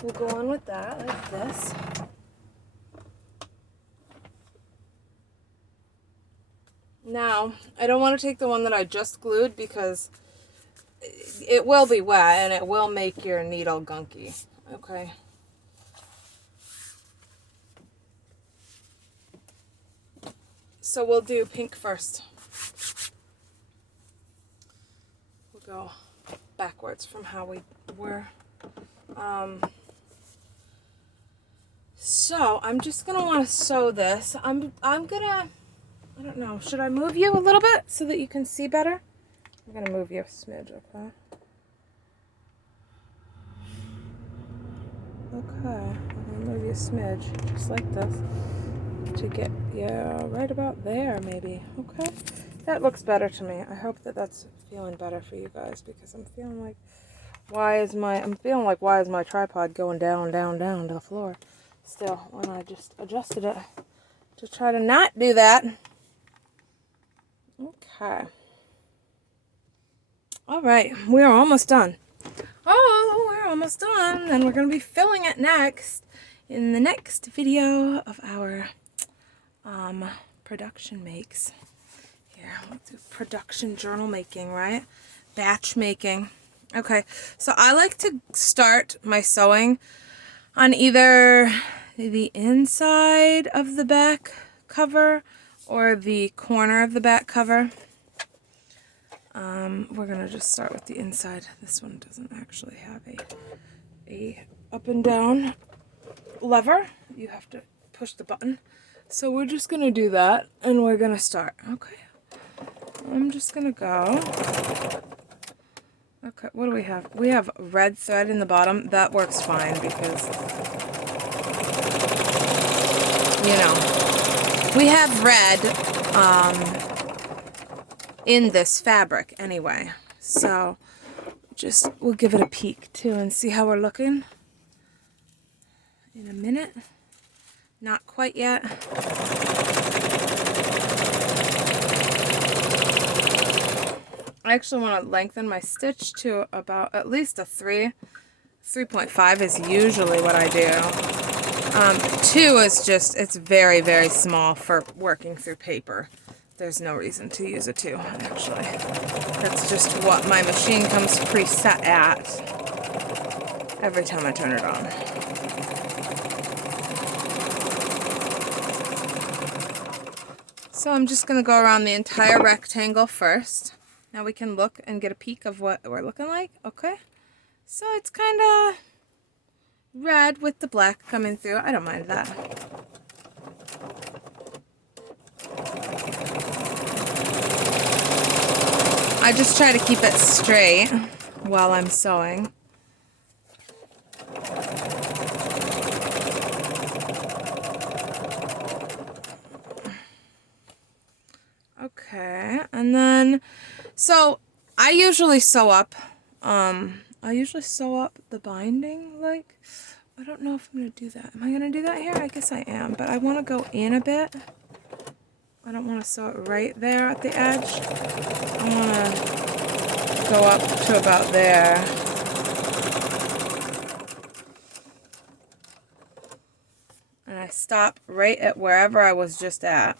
we'll go on with that like this. Now, I don't want to take the one that I just glued because it will be wet and it will make your needle gunky. Okay. So we'll do pink first. We'll go backwards from how we were. So I'm just gonna want to sew this. I'm gonna, I don't know, should I move you a little bit so that you can see better? I'm gonna move you a smidge, okay? Okay, I'm gonna move you a smidge, just like this, to get, yeah, right about there maybe, okay? That looks better to me. I hope that that's feeling better for you guys because I'm feeling like, why is my tripod going down, down, down to the floor still when I just adjusted it to try to not do that. Okay. All right, we are almost done. Oh, we're almost done, and we're going to be filling it next in the next video of our production makes. Here, we'll do production journal making, right? Batch making. Okay, so I like to start my sewing on either the inside of the back cover or the corner of the back cover. We're gonna just start with the inside. This one doesn't actually have a up and down lever. You have to push the button. So we're just gonna do that and we're gonna start. Okay. I'm just gonna go. Okay, what do we have? We have red thread in the bottom. That works fine because, you know, we have red in this fabric anyway. So just, we'll give it a peek too and see how we're looking in a minute. Not quite yet. I actually want to lengthen my stitch to about at least a 3. 3.5 is usually what I do. 2 is just, it's very, very small for working through paper. There's no reason to use a 2, actually. That's just what my machine comes preset at every time I turn it on. So I'm just going to go around the entire rectangle first. Now we can look and get a peek of what we're looking like. Okay. So it's kind of red with the black coming through. I don't mind that. I just try to keep it straight while I'm sewing. Okay, and then, so I usually sew up, the binding, like, I don't know if I'm going to do that. Am I going to do that here? I guess I am, but I want to go in a bit. I don't want to sew it right there at the edge. I want to go up to about there. And I I stop right at wherever I was just at.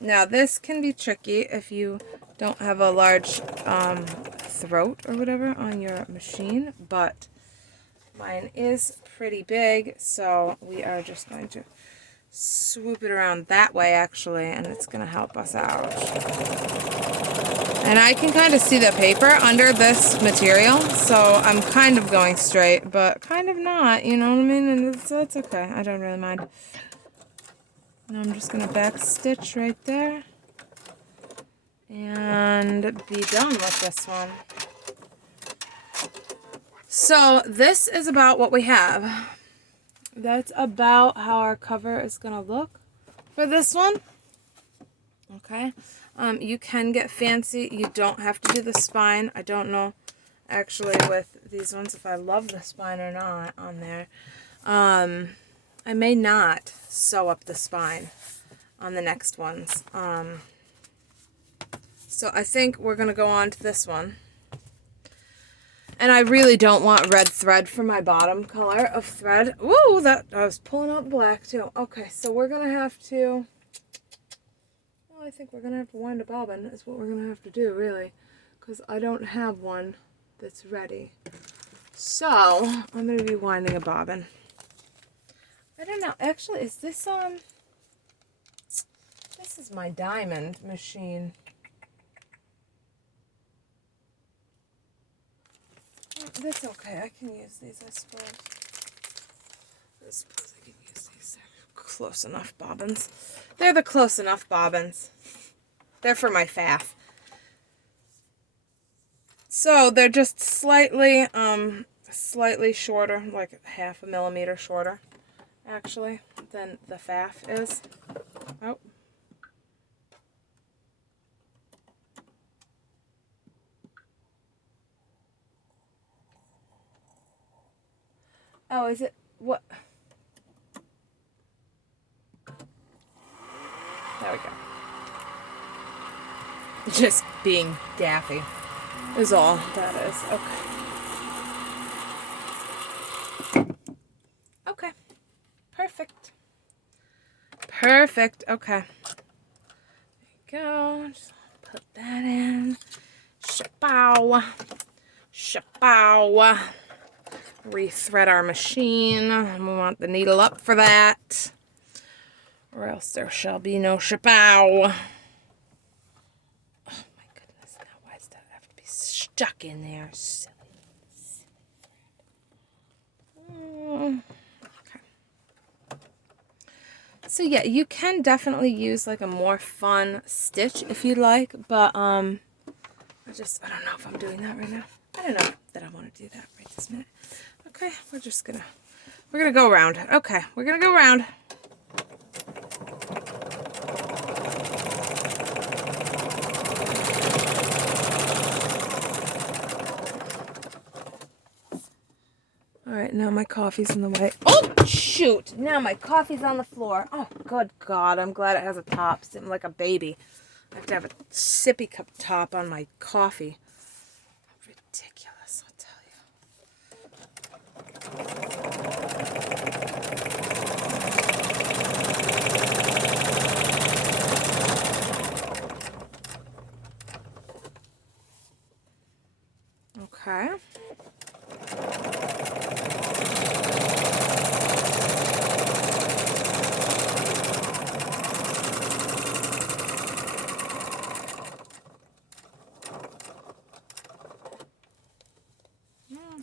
Now this can be tricky if you don't have a large throat or whatever on your machine, but mine is pretty big, so we are just going to swoop it around that way actually, and it's going to help us out. And I can kind of see the paper under this material, so I'm kind of going straight, but kind of not, you know what I mean? And it's okay. I don't really mind. Now I'm just going to back stitch right there and be done with this one. So this is about what we have. That's about how our cover is going to look for this one. Okay. You can get fancy. You don't have to do the spine. I don't know actually with these ones if I love the spine or not on there. I may not sew up the spine on the next ones. So I think we're going to go on to this one. And I really don't want red thread for my bottom color of thread. Ooh, that I was pulling out black too. Okay, so we're going to have to... I think we're going to have to wind a bobbin is what we're going to have to do, really. Because I don't have one that's ready. So, I'm going to be winding a bobbin. I don't know. Actually, is this on... This is my diamond machine. That's okay. I can use these, I suppose. I suppose I can use these. They're close enough bobbins. They're the close enough bobbins. They're for my faff. So they're just slightly shorter, like 1/2 millimeter shorter, actually, than the faff is. Oh. Oh, is it, what? There we go. Just being daffy is all that is. Okay. Okay. Perfect. Perfect. Okay. There you go. Just put that in. Shapow. Shapow. Rethread our machine. We want the needle up for that, or else there shall be no shapow. Oh my goodness, now why does that have to be stuck in there? Silly. Okay. So yeah, you can definitely use like a more fun stitch if you like, but I don't know if I'm doing that right now. I don't know that I want to do that right this minute. Okay, we're gonna go around. Okay, we're gonna go around. All right, now my coffee's in the way. Oh, shoot! Now my coffee's on the floor. Oh, good God, I'm glad it has a top, sitting like a baby. I have to have a sippy cup top on my coffee. Ridiculous, I'll tell you. Okay.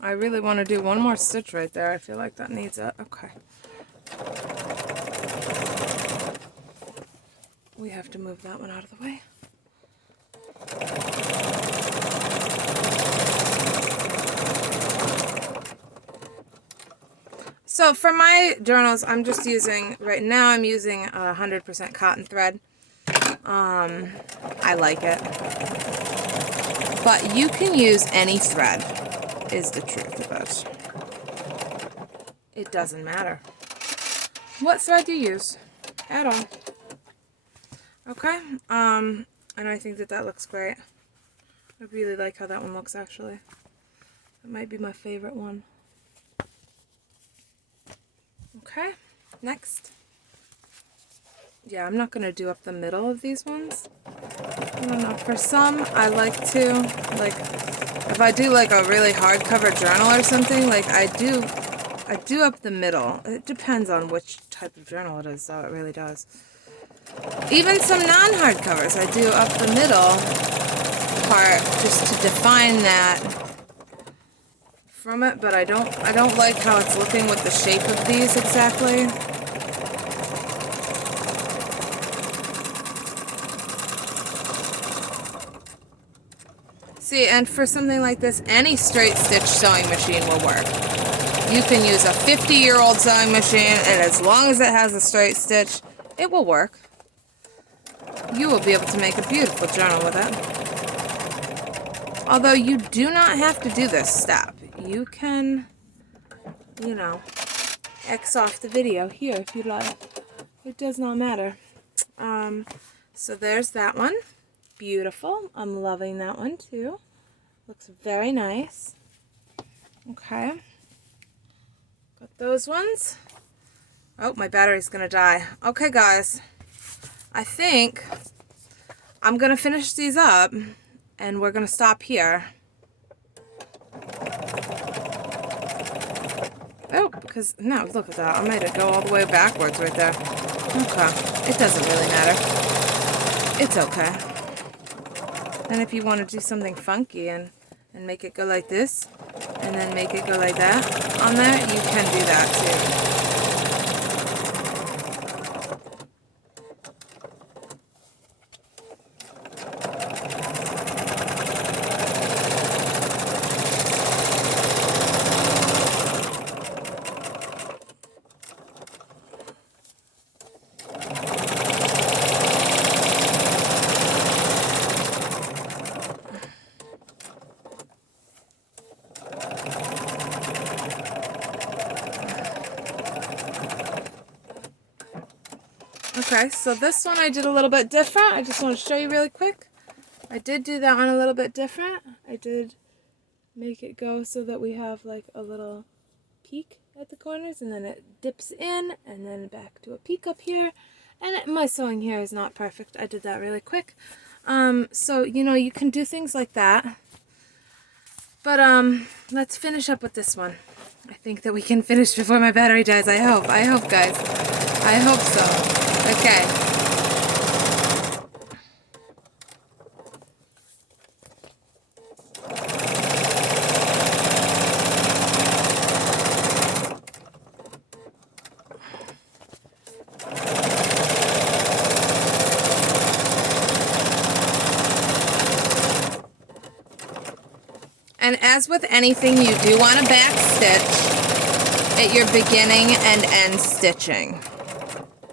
I really want to do one more stitch right there. I feel like that needs it. Okay. We have to move that one out of the way. So for my journals, I'm just using, right now I'm using 100% cotton thread. I like it. But you can use any thread, is the truth of it. It doesn't matter what thread you use at all. Okay, and I think that looks great. I really like how that one looks, actually. It might be my favorite one. Okay, next. yeah, I'm not going to do up the middle of these ones. I don't know. For some, I like to, like, if I do like a really hardcover journal or something, like I do up the middle. It depends on which type of journal it is, though. It really does. Even some non-hardcovers, I do up the middle part just to define that from it, but I don't like how it's looking with the shape of these exactly. See, and for something like this, any straight stitch sewing machine will work. You can use a 50-year-old sewing machine, and as long as it has a straight stitch, it will work. You will be able to make a beautiful journal with it. Although you do not have to do this step. You can, you know, X off the video here if you like. It does not matter. So there's that one. Beautiful. I'm loving that one too. Looks very nice. Okay. Got those ones. Oh, my battery's gonna die. Okay, guys. I think I'm gonna finish these up and we're gonna stop here. Oh, because, no, look at that. I made it go all the way backwards right there. Okay. It doesn't really matter. It's okay. And if you want to do something funky and make it go like this, and then make it go like that on there, you can do that too. Okay, so this one I did a little bit different. I just want to show you really quick. I did do that one a little bit different. I did make it go so that we have like a little peak at the corners, and then it dips in, and then back to a peak up here. And my sewing here is not perfect. I did that really quick. So, you know, you can do things like that. But, let's finish up with this one. I think that we can finish before my battery dies. I hope, guys. I hope so. Okay. And as with anything, you do want to back stitch at your beginning and end stitching.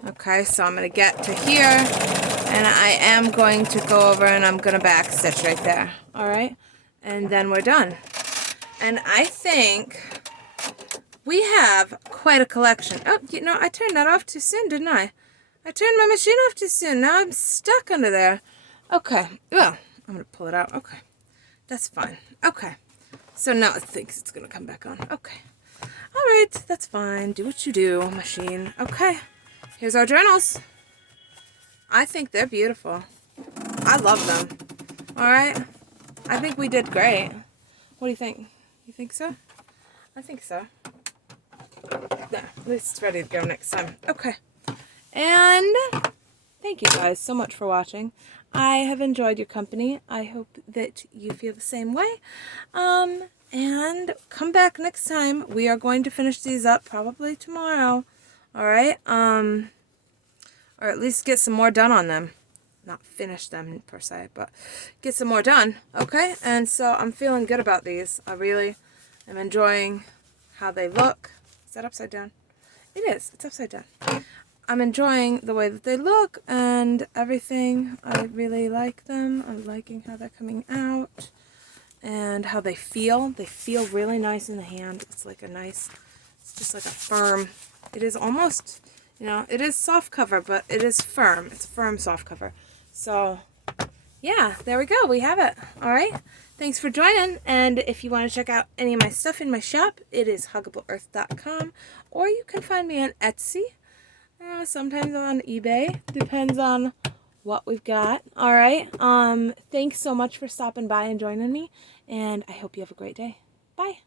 Okay, so I'm going to get to here, and I am going to go over and I'm going to back stitch right there. Alright, and then we're done. And I think we have quite a collection. Oh, you know, I turned that off too soon, didn't I? I turned my machine off too soon. Now I'm stuck under there. Okay, well, I'm going to pull it out. Okay, that's fine. Okay, so now it thinks it's going to come back on. Okay, alright, that's fine. Do what you do, machine. Okay. Here's our journals. I think they're beautiful. I love them. Alright? I think we did great. What do you think? You think so? I think so. Yeah, at least it's ready to go next time. Okay. And thank you guys so much for watching. I have enjoyed your company. I hope that you feel the same way. And come back next time. We are going to finish these up probably tomorrow. Alright, or at least get some more done on them. Not finish them per se, but get some more done, okay? And so I'm feeling good about these. I really am enjoying how they look. Is that upside down? It is. It's upside down. I'm enjoying the way that they look and everything. I really like them. I'm liking how they're coming out and how they feel. They feel really nice in the hand. It's like a nice, it's just like a firm. It is almost, you know, it is soft cover, but it is firm. It's firm soft cover. So, yeah, there we go. We have it. All right. Thanks for joining. And if you want to check out any of my stuff in my shop, it is huggableearth.com, or you can find me on Etsy. Sometimes on eBay. Depends on what we've got. All right. Thanks so much for stopping by and joining me, and I hope you have a great day. Bye.